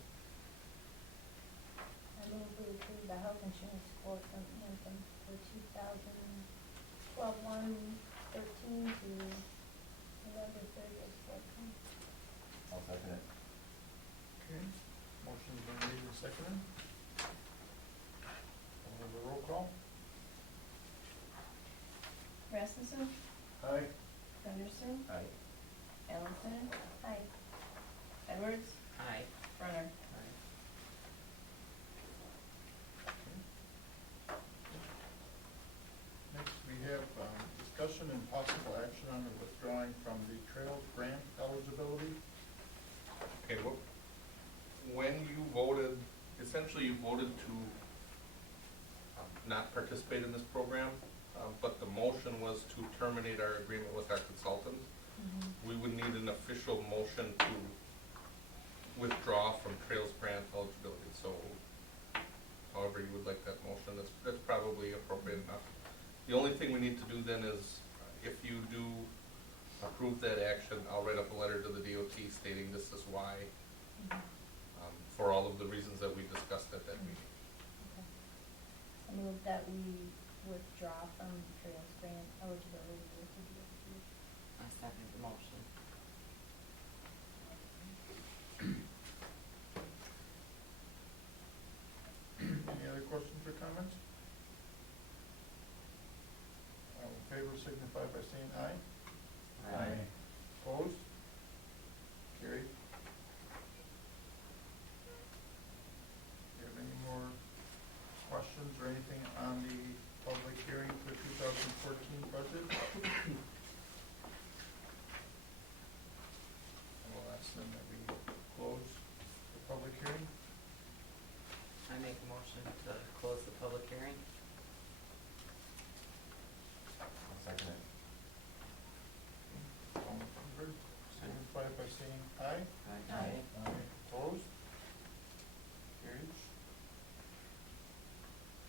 I move we approve the health insurance quote from Anthem for 2012-1-13 to November 30th, 14. I'll second it. Okay, motion's been made and seconded. We'll have a roll call. Rasmussen, Aye. Gunderson, Aye. Allison, Aye. Edwards, Aye. Runner. Next, we have discussion and possible action on the withdrawing from the Trails grant eligibility. Okay, when you voted, essentially you voted to not participate in this program, but the motion was to terminate our agreement with our consultant. We would need an official motion to withdraw from Trails grant eligibility, so however you would like that motion, that's probably appropriate enough. The only thing we need to do then is, if you do approve that action, I'll write up a letter to the DOT stating this is why, for all of the reasons that we discussed at that meeting. Okay. I move that we withdraw from Trails grant eligibility with the DOT. I second the motion. Any other questions or comments? All in favor signify by saying aye. Aye. Opposed? Carried. Do you have any more questions or anything on the public hearing for 2014 budget? I will ask them that we close the public hearing. I make a motion to close the public hearing. I'll second it. All in favor, signify by saying aye. Aye. Opposed? Carried.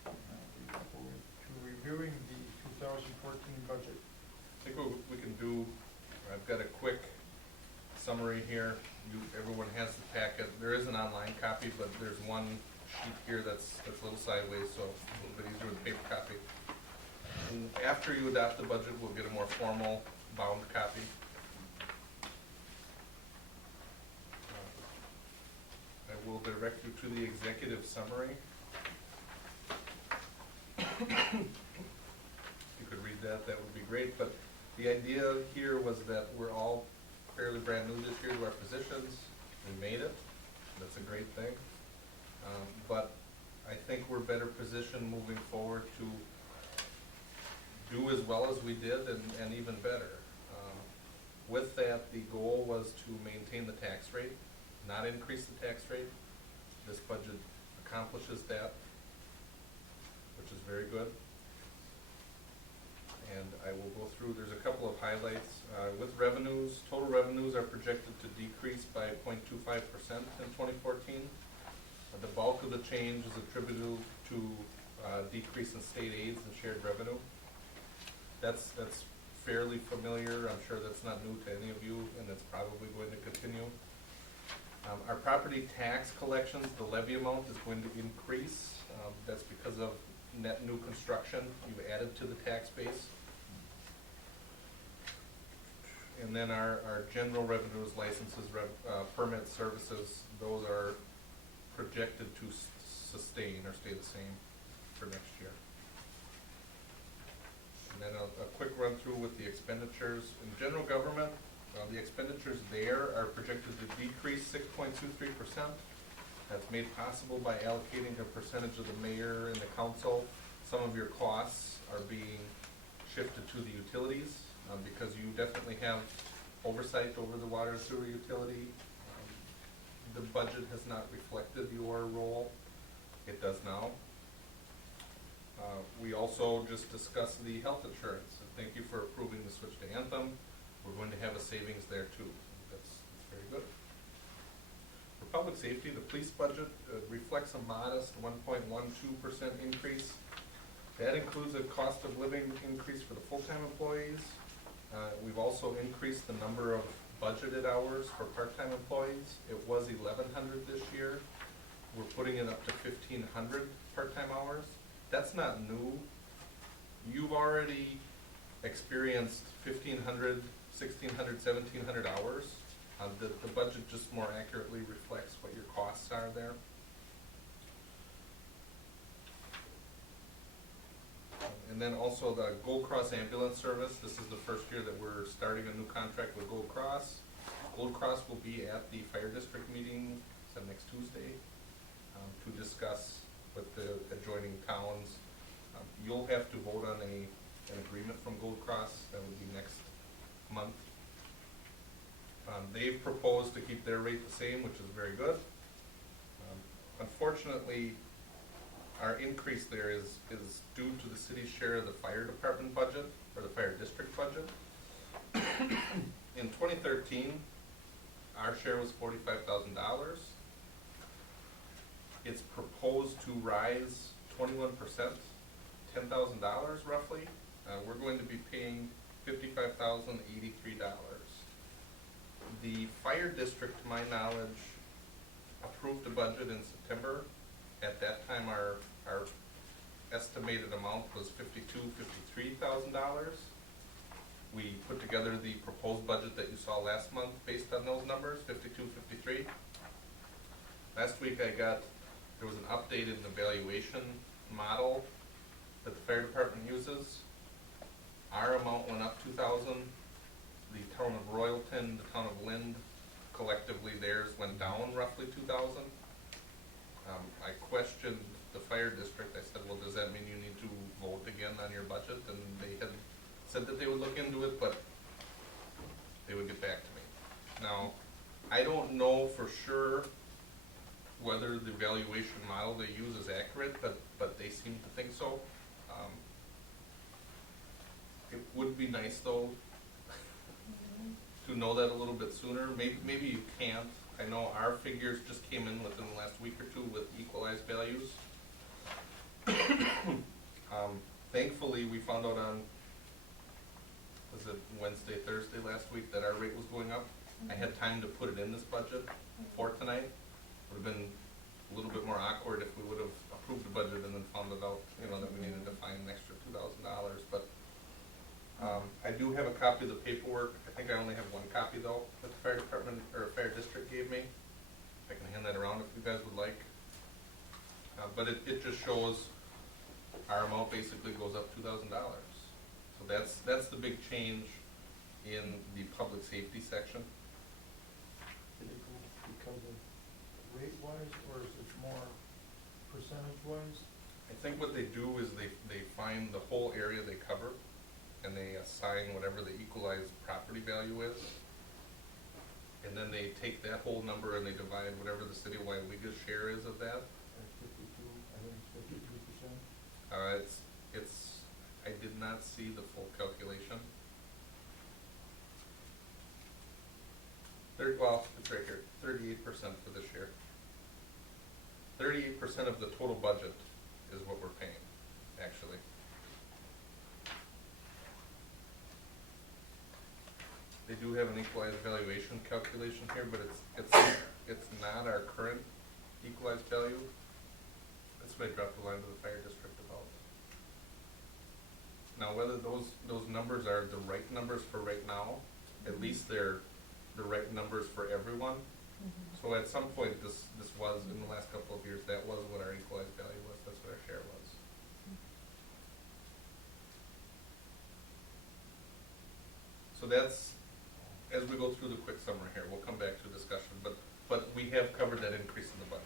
Now we go to reviewing the 2014 budget. I think what we can do, I've got a quick summary here. Everyone has the packet. There is an online copy, but there's one sheet here that's a little sideways, so a little bit easier with the paper copy. And after you adopt the budget, we'll get a more formal bound copy. I will direct you to the executive summary. If you could read that, that would be great. But the idea here was that we're all fairly brand new this year to our positions. We made it. That's a great thing. But I think we're better positioned moving forward to do as well as we did and even better. With that, the goal was to maintain the tax rate, not increase the tax rate. This budget accomplishes that, which is very good. And I will go through, there's a couple of highlights. With revenues, total revenues are projected to decrease by 0.25% in 2014. The bulk of the change is attributable to decrease in state aids and shared revenue. That's fairly familiar. I'm sure that's not new to any of you, and it's probably going to continue. Our property tax collections, the levy amount is going to increase. That's because of net new construction. You've added to the tax base. And then our general revenues, licenses, permit services, those are projected to sustain or stay the same for next year. And then a quick run through with the expenditures. In general government, the expenditures there are projected to decrease 6.23%. That's made possible by allocating a percentage of the mayor and the council. Some of your costs are being shifted to the utilities because you definitely have oversight over the water and sewer utility. The budget has not reflected your role. It does now. We also just discussed the health insurance. Thank you for approving the switch to Anthem. We're going to have a savings there too. That's very good. For public safety, the police budget reflects a modest 1.12% increase. That includes a cost of living increase for the full-time employees. We've also increased the number of budgeted hours for part-time employees. It was 1,100 this year. We're putting it up to 1,500 part-time hours. That's not new. You've already experienced 1,500, 1,600, 1,700 hours. The budget just more accurately reflects what your costs are there. And then also the Gold Cross ambulance service. This is the first year that we're starting a new contract with Gold Cross. Gold Cross will be at the fire district meeting next Tuesday to discuss with the adjoining towns. You'll have to vote on an agreement from Gold Cross. That would be next month. They've proposed to keep their rate the same, which is very good. Unfortunately, our increase there is due to the city's share of the fire department budget, or the fire district budget. In 2013, our share was $45,000. It's proposed to rise 21%, $10,000 roughly. We're going to be paying $55,083. The fire district, to my knowledge, approved a budget in September. At that time, our estimated amount was $53,000. We put together the proposed budget that you saw last month based on those numbers, $53,000. Last week there was an updated evaluation model that the fire department uses. Our amount went up $2,000. The town of Royalton, the town of Lind, collectively theirs went down roughly $2,000. I questioned the fire district. I said, well, does that mean you need to vote again on your budget? And they had said that they would look into it, but they would get back to me. Now, I don't know for sure whether the valuation model they use is accurate, but they seem to think so. It would be nice, though, to know that a little bit sooner. Maybe you can't. I know our figures just came in within the last week or two with equalized values. Thankfully, we found out on, was it Wednesday, Thursday last week, that our rate was going up. I had time to put it in this budget for tonight. Would have been a little bit more awkward if we would have approved the budget and then found it out, that we needed to find an extra $2,000. But I do have a copy of the paperwork. I think I only have one copy though that the fire department or fire district gave me. I can hand that around if you guys would like. But it just shows our amount basically goes up $2,000. So that's the big change in the public safety section. Did it go because of rate-wise, or is it more percentage-wise? I think what they do is they find the whole area they cover, and they assign whatever the equalized property value is. And then they take that whole number and they divide whatever the city of Weyauwega's share is of that. Like 52, I think it's 52%. I did not see the full calculation. It's right here, 38% for this year. 38% of the total budget is what we're paying, actually. They do have an equalized valuation calculation here, but it's not our current equalized value. That's what I dropped the line to the fire district about. Now, whether those numbers are the right numbers for right now, at least they're the right numbers for everyone. So at some point, this was, in the last couple of years, that was what our equalized value was. That's what our share was. So that's, as we go through the quick summary here, we'll come back to discussion, but we have covered that increase in the budget.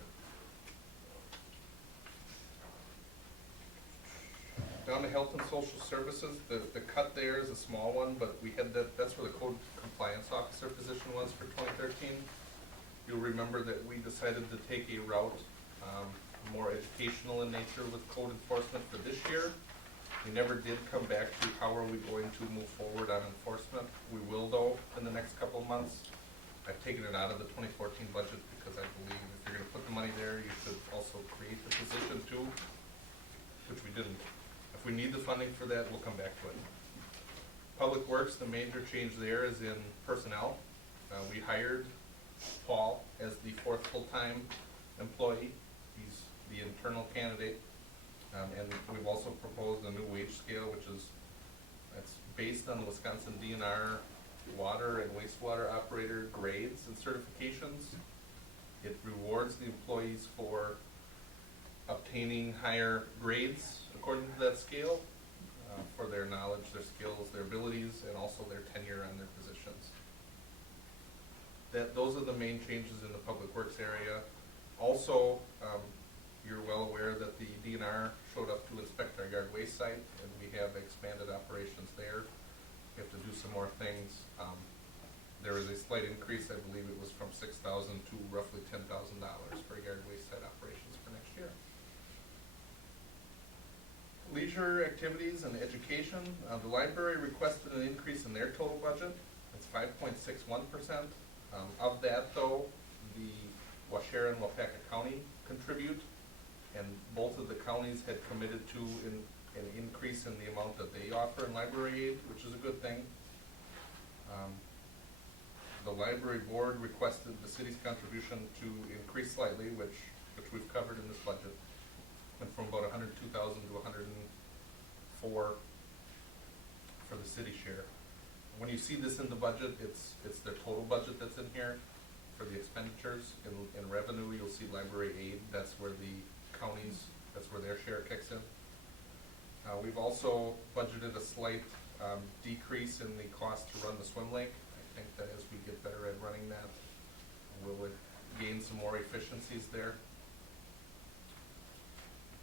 Down to health and social services, the cut there is a small one, but we had that's where the code compliance officer position was for 2013. You'll remember that we decided to take a route, more educational in nature with code enforcement for this year. We never did come back to how are we going to move forward on enforcement. We will though in the next couple of months. I've taken it out of the 2014 budget because I believe if you're gonna put the money there, you should also create the position too, which we didn't. If we need the funding for that, we'll come back to it. Public Works, the major change there is in personnel. We hired Paul as the 4th full-time employee. He's the internal candidate. And we've also proposed a new wage scale, that's based on the Wisconsin DNR water and wastewater operator grades and certifications. It rewards the employees for obtaining higher grades according to that scale, for their knowledge, their skills, their abilities, and also their tenure on their positions. Those are the main changes in the Public Works area. Also, you're well aware that the DNR showed up to inspect our yard waste site, and we have expanded operations there. We have to do some more things. There is a slight increase, I believe it was from $6,000 to roughly $10,000 for yard waste site operations for next year. Leisure activities and education. The library requested an increase in their total budget. It's 5.61%. Of that though, the Weyauwega and Weyauwega County contribute, and both of the counties had committed to an increase in the amount that they offer in library aid, which is a good thing. The library board requested the city's contribution to increase slightly, which we've covered in this budget. Went from about $102,000 to $104,000 for the city share. When you see this in the budget, it's their total budget that's in here for the expenditures. In revenue, you'll see library aid. That's where the counties, that's where their share kicks in. We've also budgeted a slight decrease in the cost to run the swim lake. I think that as we get better at running that, we'll gain some more efficiencies there.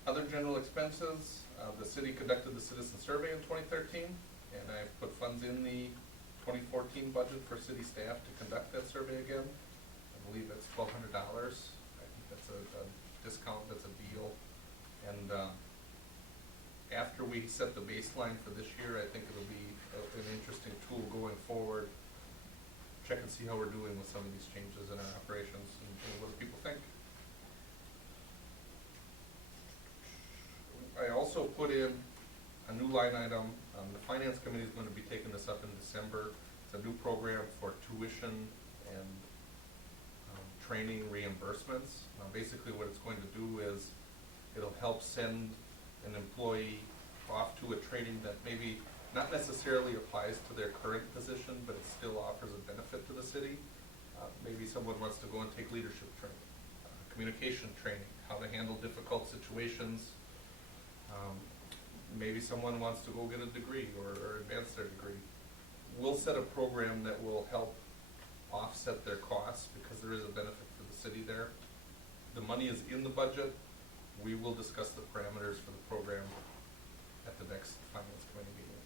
Other general expenses, the city conducted the citizen survey in 2013, and I've put funds in the 2014 budget for city staff to conduct that survey again. I believe that's $1,200. I think that's a discount, that's a deal. And after we set the baseline for this year, I think it'll be an interesting tool going forward. Check and see how we're doing with some of these changes in our operations and what do people think. I also put in a new line item. The finance committee is going to be taking this up in December. It's a new program for tuition and training reimbursements. Basically what it's going to do is it'll help send an employee off to a training that maybe not necessarily applies to their current position, but it still offers a benefit to the city. Maybe someone wants to go and take leadership training, communication training, how to handle difficult situations. Maybe someone wants to go get a degree or advance their degree. We'll set a program that will help offset their costs because there is a benefit for the city there. The money is in the budget. We will discuss the parameters for the program at the next finance committee meeting.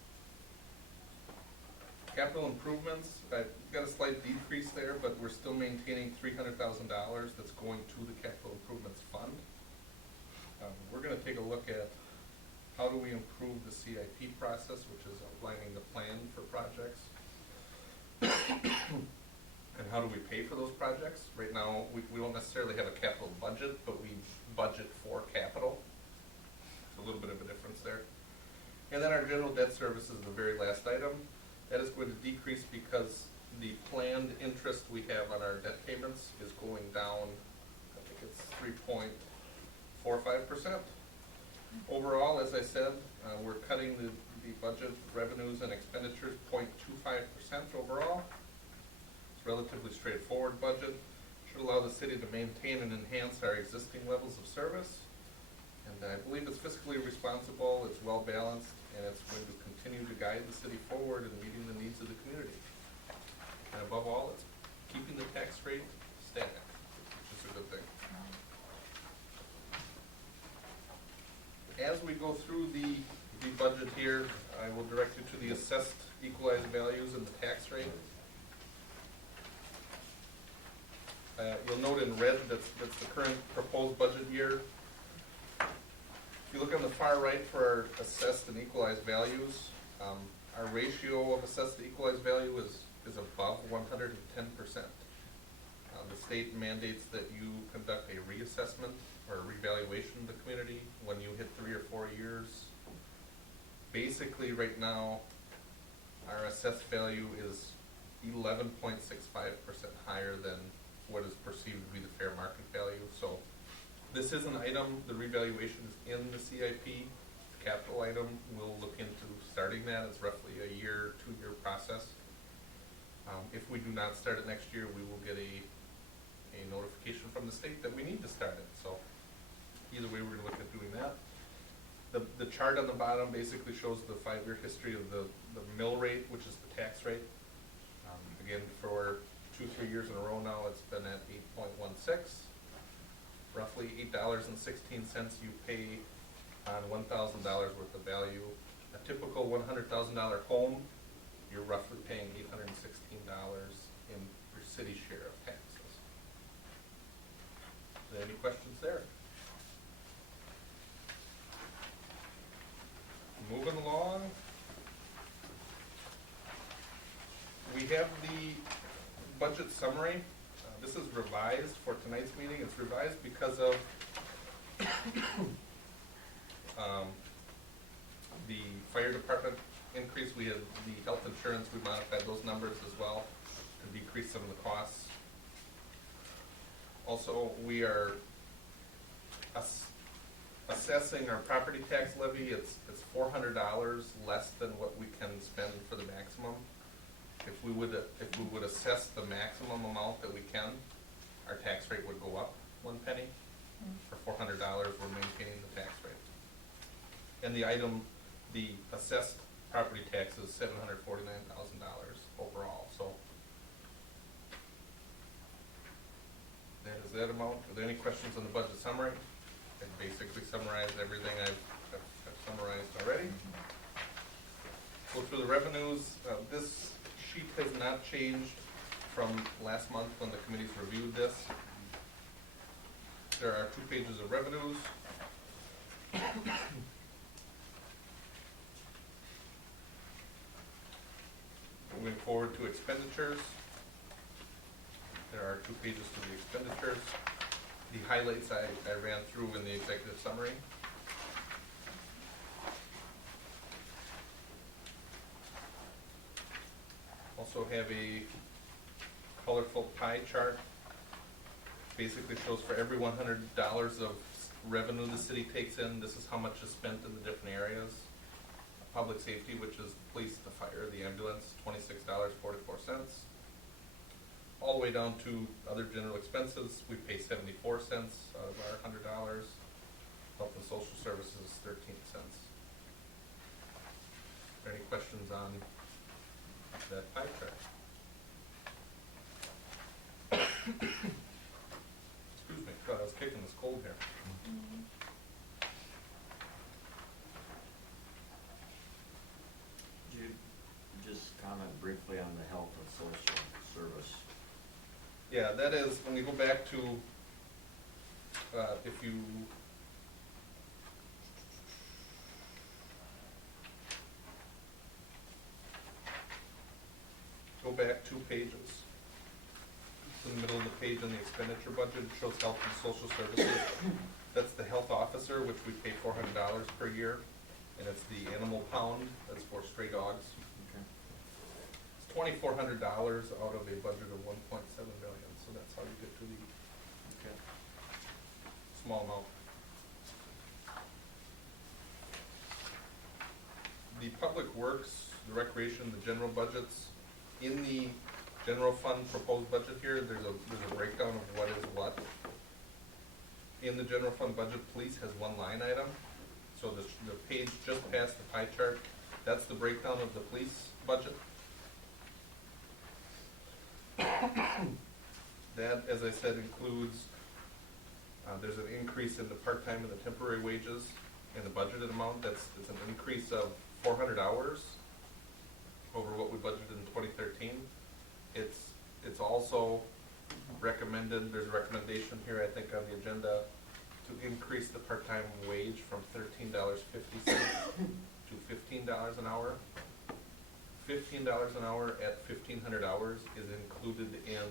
Capital improvements, I've got a slight decrease there, but we're still maintaining $300,000 that's going to the capital improvements fund. We're going to take a look at how do we improve the CIP process, which is outlining the plan for projects, and how do we pay for those projects. Right now, we don't necessarily have a capital budget, but we budget for capital. It's a little bit of a difference there. And then our general debt service is the very last item. That is going to decrease because the planned interest we have on our debt payments is going down. I think it's 3.45%. Overall, as I said, we're cutting the budget revenues and expenditures 0.25% overall. It's a relatively straightforward budget. Should allow the city to maintain and enhance our existing levels of service. And I believe it's fiscally responsible, it's well balanced, and it's going to continue to guide the city forward in meeting the needs of the community. And above all, it's keeping the tax rate static, which is a good thing. As we go through the budget I will direct you to the assessed equalized values and the tax rate. You'll note in red that's the current proposed budget year. If you look on the far right for our assessed and equalized values, our ratio of assessed to equalized value is above 110%. The state mandates that you conduct a reassessment or a revaluation of the community when you hit 3 or 4 years. Basically, right now, our assessed value is 11.65% higher than what is perceived to be the fair market value. So this is an item, the revaluation is in the CIP. The capital item, we'll look into starting that. It's roughly a 2-year process. If we do not start it next year, we will get a notification from the state that we need to start it. So either way, we're gonna look at doing that. The chart on the bottom basically shows the 5-year history of the mill rate, which is the tax rate. Again, for 2-3 years in a row now, it's been at 8.16. Roughly $8.16 you pay on $1,000 worth of value. A typical $100,000 home, you're roughly paying $816 in your city share of taxes. Are there any questions there? Moving along. We have the budget summary. This is revised for tonight's meeting. It's revised because of the fire department increase. We had the health insurance, we modified those numbers as well to decrease some of the costs. Also, we are assessing our property tax levy. It's $400 less than what we can spend for the maximum. If we would assess the maximum amount that we can, our tax rate would go up 1 penny. For $400, we're maintaining the tax rate. And the assessed property tax is $749,000 overall. So that is that amount. Are there any questions on the budget summary? I basically summarized everything I've summarized already. Go through the revenues. This sheet has not changed from last month when the committees reviewed this. There are 2 pages of revenues. Moving forward to expenditures. There are 2 pages to the expenditures. The highlights I ran through in the executive summary. Also have a colorful pie chart. Basically shows for every $100 of revenue the city takes in, this is how much is spent in the different areas. Public safety, which is the police, the fire, the ambulance, $26.44. All the way down to other general expenses, we pay 74 cents out of our $100. Health and social services, 13 cents. Are there any questions on that pie chart? Excuse me, God, I was kicking this cold here. Could you just comment briefly on the health and social service? Yeah, that is, when you go back to, if you go back 2 pages, in the middle of the page on the expenditure budget, it shows health and social services. That's the health officer, which we pay $400 per year, and it's the animal pound, that's for stray dogs. Okay. It's $2,400 out of a budget of $1.7 million, so that's how you get to the Okay. small amount. The public works, the recreation, the general budgets, in the general fund proposed budget here, there's a breakdown of what is what. In the general fund budget, police has 1 line item. So the page just past the pie chart, that's the breakdown of the police budget. That, as I said, includes, there's an increase in the part-time and the temporary wages in the budgeted amount. It's an increase of 400 hours over what we budgeted in 2013. It's also recommended, there's a recommendation here, I think, on the agenda to increase the part-time wage from $13.50 to $15 an hour. $15 an hour at 1,500 hours is included in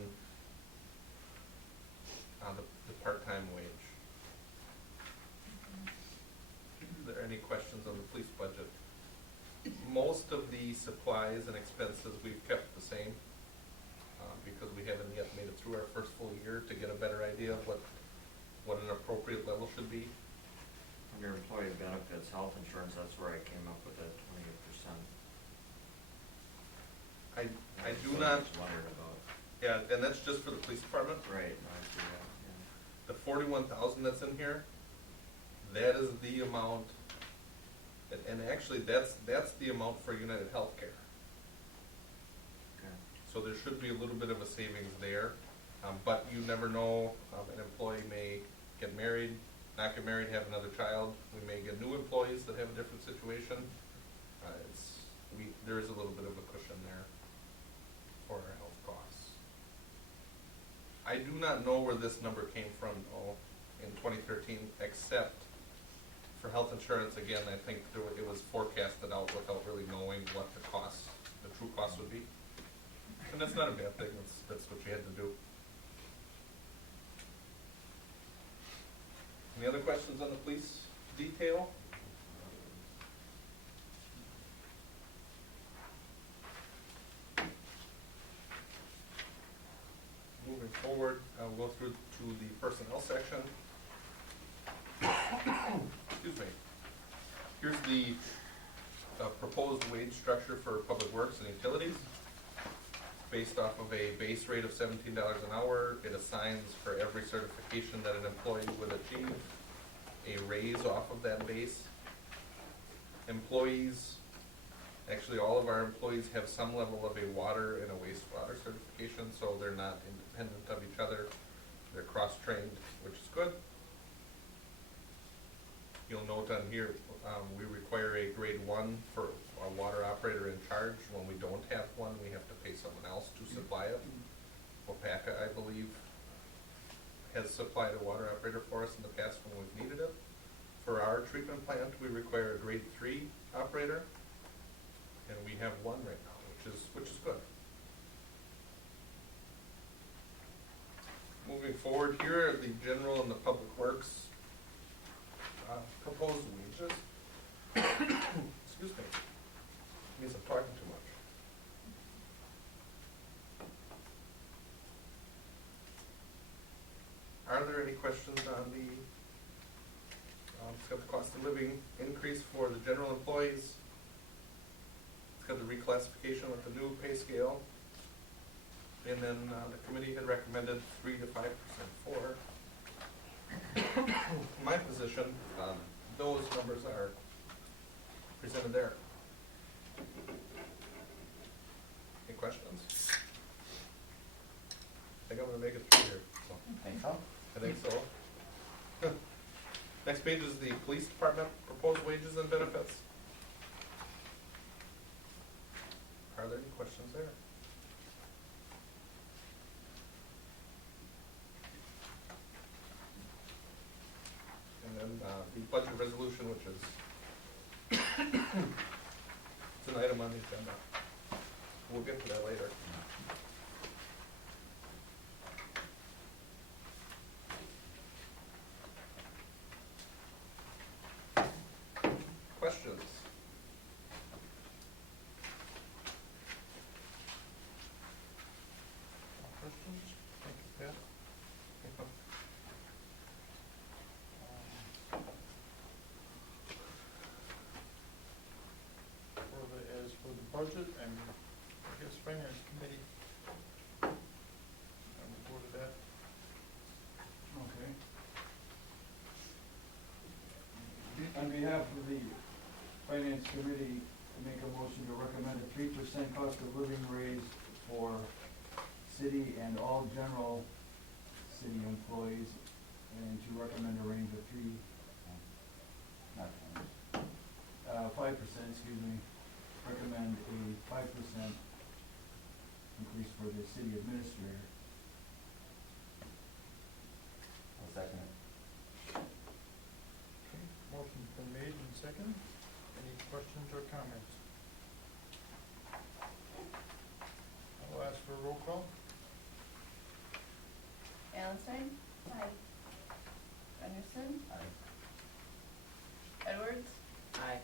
the part-time wage. Are there any questions on the police budget? Most of the supplies and expenses we've kept the same because we haven't yet made it through our first full year to get a better idea of what an appropriate level should be. Under employee benefits, health insurance, that's where I came up with that 28%. I do not, Just wondered about. yeah, and that's just for the police department. Right, no, I see that, yeah. The 41,000 that's in here, that is the amount, and actually that's the amount for United Healthcare. Okay. So there should be a little bit of a savings there, but you never know. An employee may get married, not get married, have another child. We may get new employees that have a different situation. There is a little bit of a cushion there for our health costs. I do not know where this number came from, though, in 2013, except for health insurance. Again, I think it was forecasted out without really knowing what the true cost would be. And that's not a bad thing, that's what you had to do. Any other questions on the police detail? Moving forward, we'll go through to the personnel section. Excuse me. Here's the proposed wage structure for public works and utilities. Based off of a base rate of $17 an hour, it assigns for every certification that an employee would achieve a raise off of that base. Employees, actually all of our employees have some level of a water and a wastewater certification, so they're not independent of each other. They're cross-trained, which is good. You'll note on here, we require a grade 1 for a water operator in charge. When we don't have one, we have to pay someone else to supply it. Weyauwega, I believe, has supplied a water operator for us in the past when we've needed it. For our treatment plant, we require a grade 3 operator, and we have one right now, which is good. Moving forward, here are the general and the public works proposed wages. Excuse me. Means I'm talking too much. Are there any questions on it's got the cost of living increase for the general employees. It's got the reclassification with the new pay scale. And then the committee had recommended 3 to 5% for my position. Those numbers are presented there. Any questions? I think I'm going to make it through here. So. Think so? I think so. Next page is the police department proposed wages and benefits. Are there any questions there? And then the budget resolution, which is it's an item on the agenda. We'll get to that later. Questions? Questions? Thank you, Pat. As for the budget and I guess finance committee, I will go to that. Okay. On behalf of the Finance Committee, I make a motion to recommend a 3% cost of living raise for city and all general city employees, and to recommend a range of 3, Not recommend a 5% increase for the city administrator. I'll second it. Okay, motion's been made and seconded. Any questions or comments? I'll ask for a roll call. Allenstein, Aye. Gunderson, Aye. Edwards, Aye.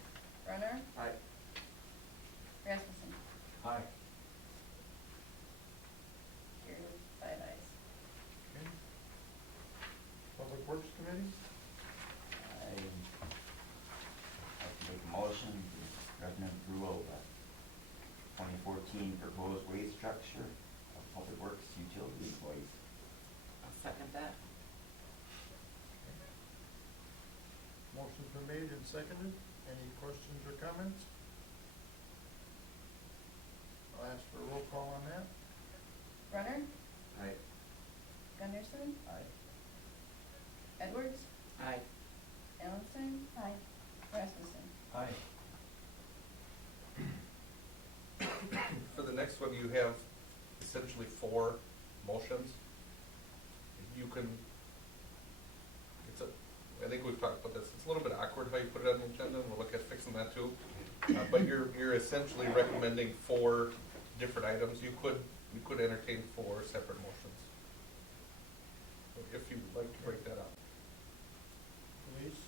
Runner, Aye. Rasmussen. Aye. Carried with 5 ayes. Okay. Public Works Committee? I'd like to make a motion to recommend approval of 2014 proposed wage structure of public works utility employees. I'll second that. Motion's been made and seconded. Any questions or comments? I'll ask for a roll call on that. Runner, Aye. Gunderson, Aye. Edwards, Aye. Allenstein, Aye. Rasmussen. Aye. For the next one, you have essentially 4 motions. You can, I think we've talked about this, it's a little bit awkward how you put it on the agenda, and we'll look at fixing that too. But you're essentially recommending 4 different items. You could entertain 4 separate motions. If you would like to break that up. Please.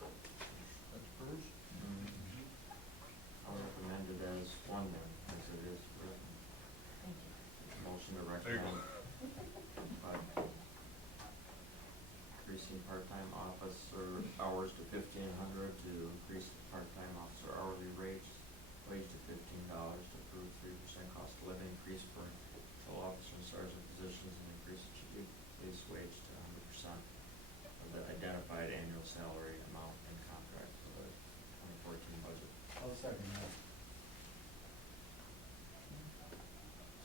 That's Bruce. I'll recommend it as one then, as it is written. Thank you. Motion to There you go. recommend. Increasing part-time officer hours to 1,500, to increase the part-time officer hourly wage to $15, to approve 3% cost of living increase for all officer and sergeant positions, and increase the chief police wage to 100% of the identified annual salary amount and contract for the 2014 budget. I'll second that.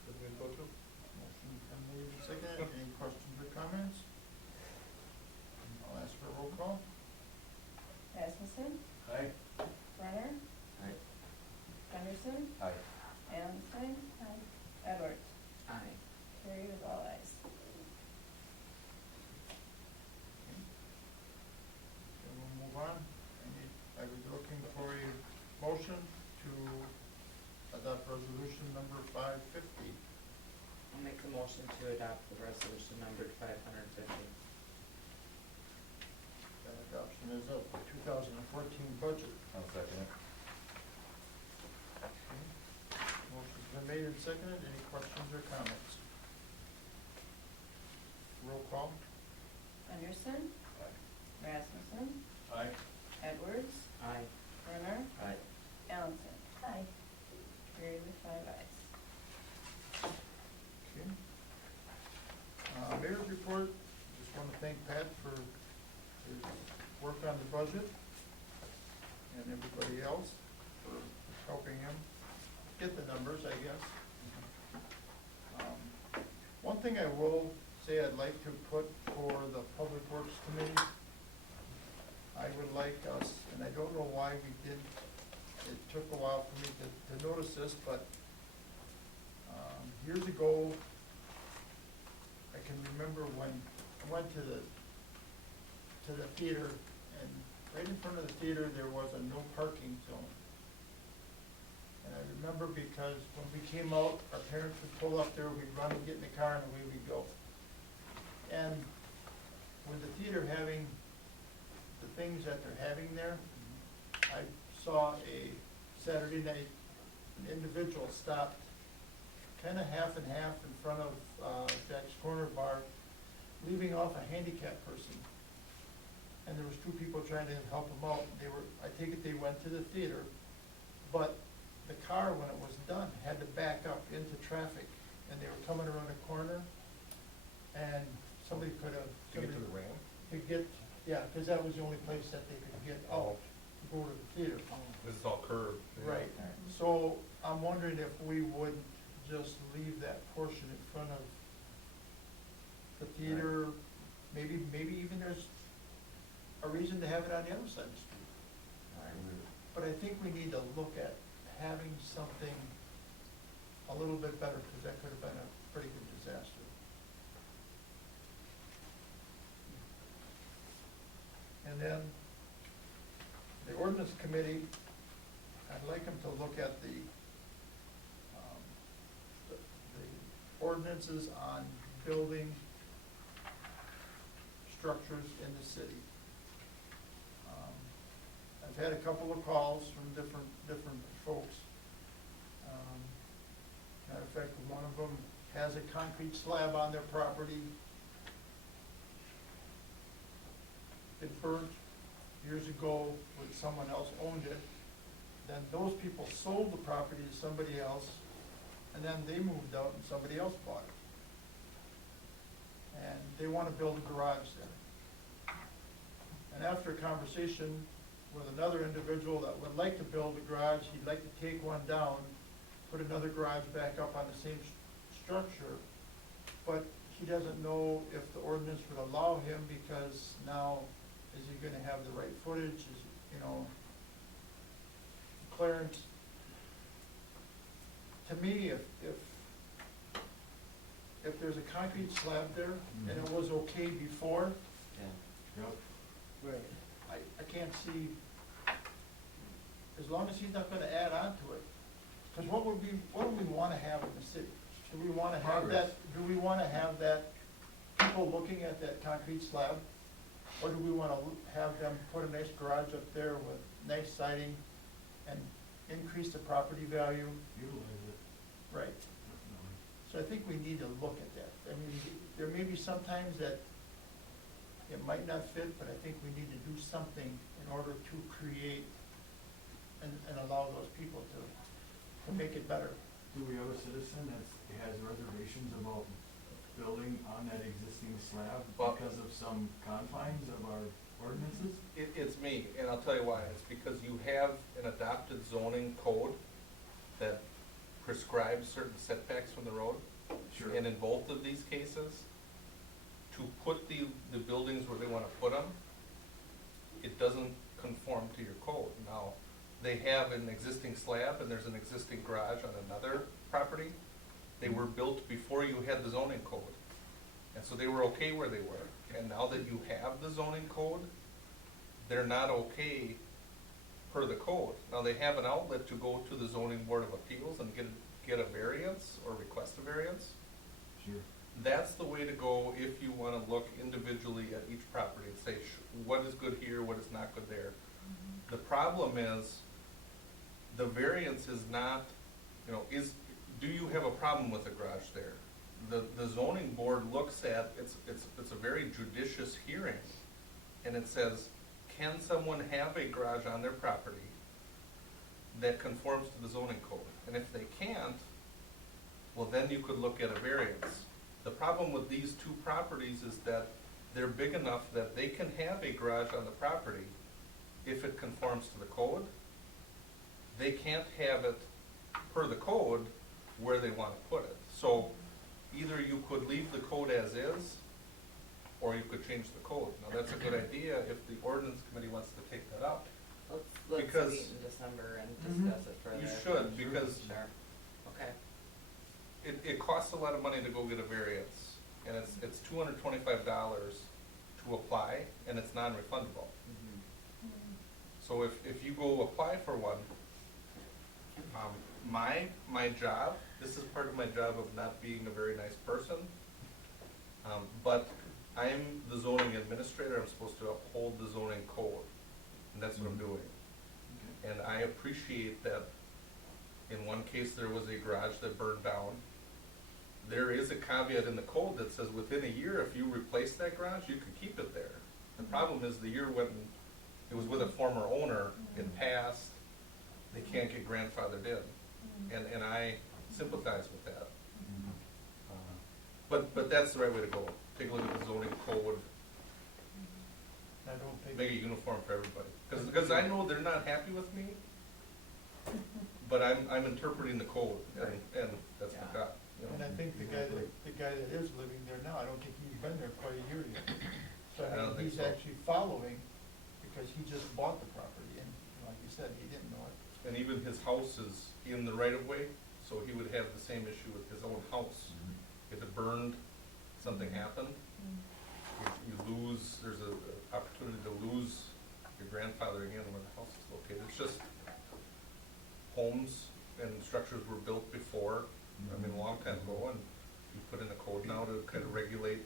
So we go to? Motion's been made and seconded. Any questions or comments? I'll ask for a roll call. Rasmussen, Aye. Runner, Aye. Gunderson, Aye. Allenstein, Aye. Edwards. Aye. Carried with all ayes. Okay, we'll move on. I was looking for a motion to adopt resolution number 550. I'll make the motion to adopt the resolution numbered 550. That adoption is of the 2014 budget. I'll second it. Okay. Motion's been made and seconded. Any questions or comments? Roll call. Gunderson, Aye. Rasmussen, Aye. Edwards, Aye. Runner, Aye. Allenstein. Aye. Carried with 5 ayes. Okay. Mayor's report, just want to thank Pat for his work on the budget, and everybody else for helping him get the numbers, I guess. One thing I will say I'd like to put for the Public Works Committee, I would like us, and I don't know why we did, it took a while for me to notice this, but years ago, I can remember when I went to the theater, and right in front of the theater, there was a no parking zone. And I remember because when we came out, our parents would pull up there, we'd run and get in the car, and away we'd go. And with the theater having the things that they're having there, I saw a Saturday night, an individual stopped kind of half and half in front of Jack's Corner Bar, leaving off a handicapped person. And there was 2 people trying to help him out. They were, I take it they went to the theater, but the car, when it was done, had to back up into traffic, and they were coming around a corner, and somebody could have. To get to the ramp? Could get, yeah, because that was the only place that they could get out to go to the theater. This is all curved. Right, so I'm wondering if we would just leave that portion in front of the theater, maybe even there's a reason to have it on the other side of the street. but I think we need to look at having something a little bit better, because that could have been a pretty good disaster. And then, the ordinance committee, I'd like them to look at the ordinances on building structures in the city. I've had a couple of calls from different folks. Matter of fact, one of them has a concrete slab on their property. It burnt years ago when someone else owned it. Then those people sold the property to somebody else, and then they moved out and somebody else bought it. And they want to build a garage there. And after a conversation with another individual that would like to build a garage, he'd like to take one down, put another garage back up on the same structure, but he doesn't know if the ordinance would allow him, because now, is he gonna have the right footage, is, you know, clearance? To me, if there's a concrete slab there, and it was okay before, Yeah. Yep. I can't see, as long as he's not gonna add on to it. Because what do we wanna have in the city? Do we wanna have that, people looking at that concrete slab? Or do we wanna have them put a nice garage up there with nice siding and increase the property value? Utilize it, Right. definitely. So I think we need to look at that. I mean, there may be some times that it might not fit, but I think we need to do something in order to create and allow those people to make it better. Do we have a citizen that has reservations about building on that existing slab Well- because of some confines of our ordinances? It's me, and I'll tell you why. It's because you have an adopted zoning code that prescribes certain setbacks from the road. Sure. And in both of these cases, to put the buildings where they wanna put them, it doesn't conform to your code. Now, they have an existing slab and there's an existing garage on another property. They were built before you had the zoning code. And so they were okay where they were. And now that you have the zoning code, they're not okay per the code. Now, they have an outlet to go to the zoning board of appeals and get a variance or request a variance. Sure. That's the way to go if you wanna look individually at each property and say, what is good here, what is not good there. The problem is, the variance is not, do you have a problem with the garage there? The zoning board looks at, it's a very judicious hearing, and it says, can someone have a garage on their property that conforms to the zoning code? And if they can't, well, then you could look at a variance. The problem with these two properties is that they're big enough that they can have a garage on the property if it conforms to the code. They can't have it per the code where they want to put it. So either you could leave the code as is, or you could change the code. Now, that's a good idea if the ordinance committee wants to take that up. Let's Because- meet in December and discuss it further. You should, because Sure, okay. it costs a lot of money to go get a variance, and it's $225 to apply, and it's non-refundable. So if you go apply for one, my job, this is part of my job of not being a very nice person, but I'm the zoning administrator, I'm supposed to uphold the zoning code, and that's what I'm doing. Okay. And I appreciate that in one case there was a garage that burned down. There is a caveat in the code that says within a year, if you replace that garage, you can keep it there. The problem is the year when it was with a former owner, it passed, they can't get grandfathered in. And I sympathize with that. But that's the right way to go. Take a look at the zoning code, I don't think. make it uniform for everybody. Because I know they're not happy with me, but I'm interpreting the code, and that's my job. And I think the guy that is living there now, I don't think he's been there quite a year yet. So I don't think he's so. actually following, because he just bought the property, and, like you said he didn't know it. And even his house is in the right of way, so he would have the same issue with his own house. If it burned, something happened, you lose, there's a opportunity to lose your grandfather again where the house is located. It's just homes and structures were built before, I mean, a long time ago, and you put in a code now to kind of regulate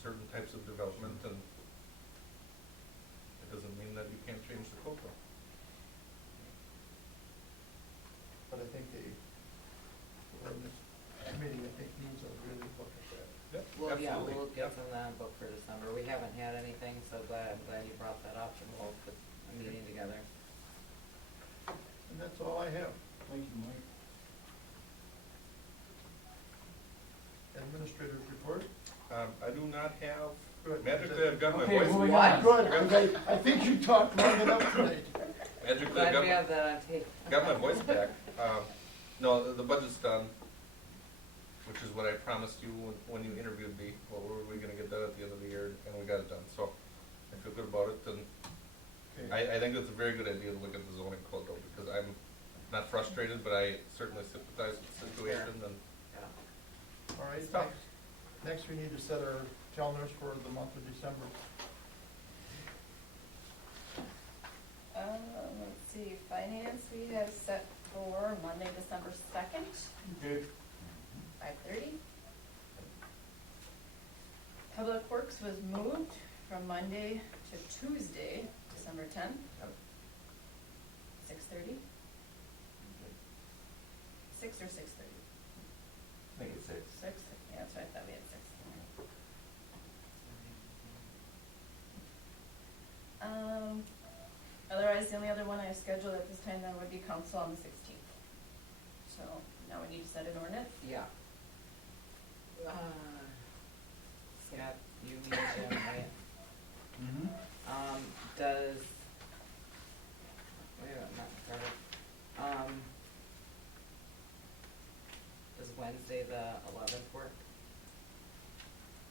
certain types of development, and it doesn't mean that you can't change the code though. But I think the ordinance committee, I think, needs to really look at that. Yep, Well, yeah, absolutely. we'll Yep. get some of that book for December. We haven't had anything, so I'm glad you brought that up, and we'll put a meeting together. And that's all I have. Thank you, Mike. Administrators report? I do not have, Good. magically I've got my Okay, voice. moving What? on. Good, 'cause I think you talked long enough tonight. Magically Glad I've we have that on tape. got my voice back. No, the budget's done, which is what I promised you when you interviewed me. Well, were we gonna get done at the end of the year, and we got it done, so I feel good about it, and Okay. I think it's a very good idea to look at the zoning code though, because I'm not frustrated, but I certainly sympathize with the situation, and Yeah. All right, It's tough. next we need to set our calendars for the month of December. Let's see, finance we have set for Monday, December 2nd, Okay. 5:30. Public Works was moved from Monday to Tuesday, December 10th, 6:30. 6 or 6:30? Make it 6. 6, yeah, that's right, I thought we had 6. Otherwise, the only other one I have scheduled at this time then would be council on the 16th. So now we need to set an ordinance. Yeah. Scott, you mean Jim, right? Mm-hmm. Does, wait a minute, not started. Does Wednesday the 11th work?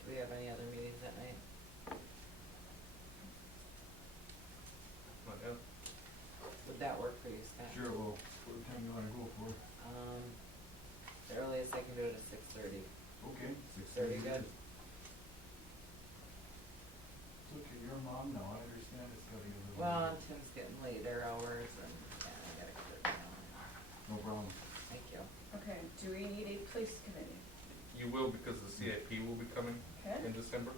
Do we have any other meetings that night? not yet. Would that work for you, Scott? Sure, well, what time you wanna go for? The earliest I can do it is 6:30. Okay. 6:30 good? It's okay, you're a mom now, I understand it's gotta get a little. Well, Tim's getting later hours and, yeah, I gotta clear it down. No problem. Thank you. Okay, do we need a police committee? You will, because the CIP will be coming Okay. in December.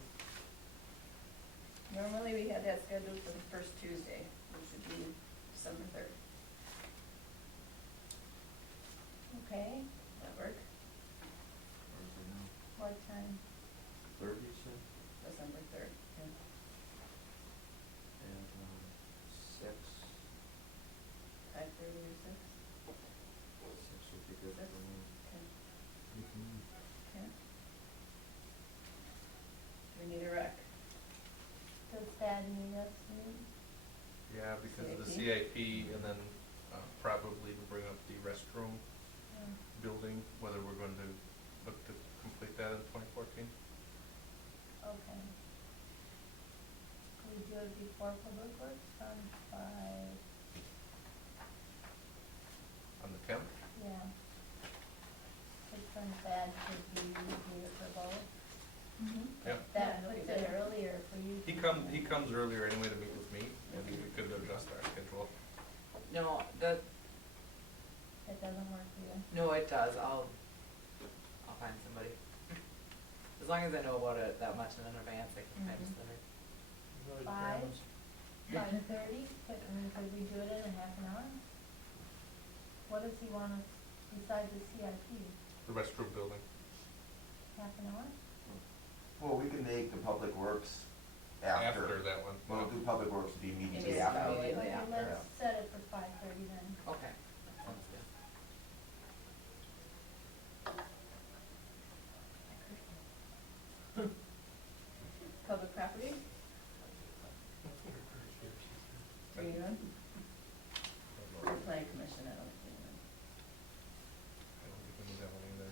Normally, we had that scheduled for the first Tuesday, which would be December 3rd. Okay, That work? what time? 30, you said? December 3rd. And, 6, 5:30 or 6? 6 would be good for me. Okay. Mhm. Okay. Do we need a rec? Does Thad need us to meet? Yeah, because of the CIP? CIP, and then probably to bring up the restroom Yeah. building, whether we're going to look to complete that in 2014. Okay. Can we do it before Public Works on 5? On the 10th? Yeah. It's when Thad should be here for both. Yeah. That puts it earlier for you. He comes earlier anyway to meet with me, and we could adjust our schedule. No, that, It doesn't work for you. no, it does. I'll find somebody. As long as I know about it that much in advance, I can find Mhm. somebody. You already 5? promised. 5:30? Could we do it in a half an hour? What does he want us, besides the CIP? The restroom building. Half an hour? Well, we can make the Public Works After after. that one. We'll do Public Works to be immediately Immediately. after. Immediately Okay, after. let's set it for 5:30 then. Okay, that sounds good. Public property? Do you need one? Or planning commission, I don't think we need I don't think we need that one either.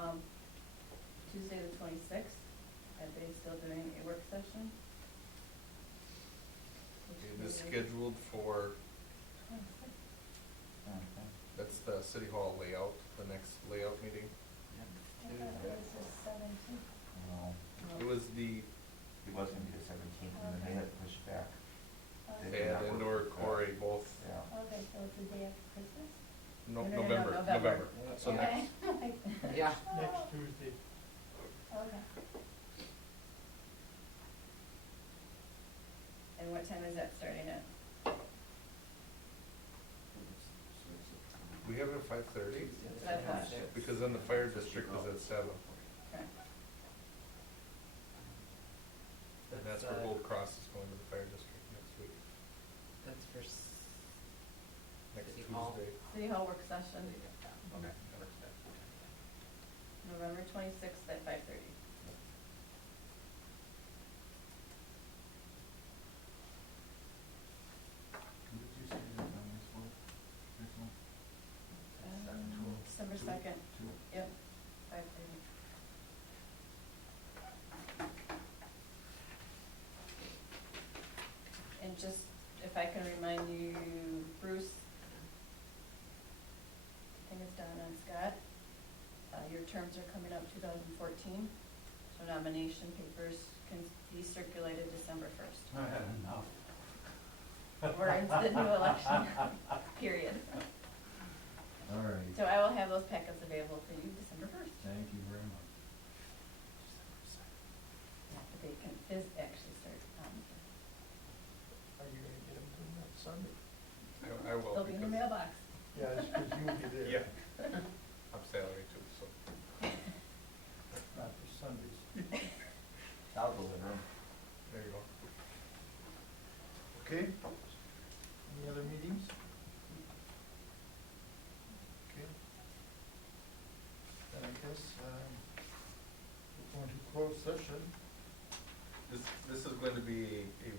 one. Tuesday the 26th, are they still doing a work session? Yeah, It is scheduled for, that's the city hall layout, the next layout meeting. I thought it was the 17th. No, It was the, it was gonna be the 17th, and then they had to push it back. they had indoor Corey both, Yeah. Okay, so it's the day after Christmas? no, No, no, no, November, November. So Okay. next, Yeah. Next Tuesday. Okay. And what time is that starting at? we have it at 5:30, That's what I thought. because then the fire district is at 7. Okay. And that's where Gold Cross is going to the fire district next week, That's for next City Hall. Tuesday. City Hall work session, Okay. November 26th at 5:30. What did you say that on this one? This one? December 2nd, Two. yep, 5:30. And just, if I can remind you, Bruce, I think it's Donna and Scott, your terms are coming up 2014, so nomination papers can be circulated December 1st. I had enough. We're into the new election period. All right, So I will have those packets available for you December 1st. thank you very much. The date can, is actually start, Are you gonna get them to them on Sunday? I will. they'll be in your because- mailbox. Yeah, it's because you'll be there. Yeah. I'm salary too, so. Not for Sundays. I'll deliver them. There you go. Okay? Any other meetings? Okay. Then I guess, we're going to close session. This is going to be a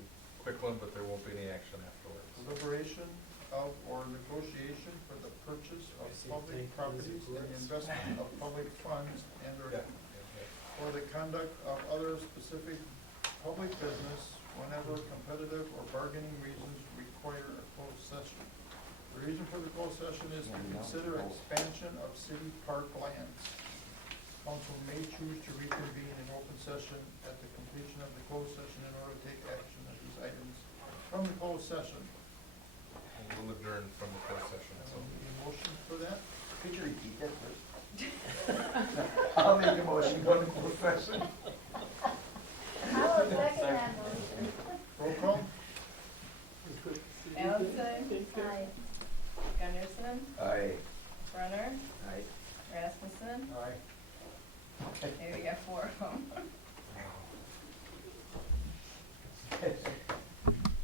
quick one, but there won't be any action afterwards. Deliberation of or negotiation for the purchase of public properties and the investment of public funds and or for the conduct of other specific public business whenever competitive or bargaining reasons require a closed session. The reason for the closed session is to consider expansion of city park lands. Council may choose to reconvene in open session at the completion of the closed session in order to take action on these items from the closed session. And we'll adjourn from the closed session, so. Any motion for that? Could you repeat that first? I'll make a motion, go to closed session. I will second that motion. Roll call? Allison, Aye. Gunderson, Aye. Brunner, Aye. Rasmussen, Aye. there you got 4 of them.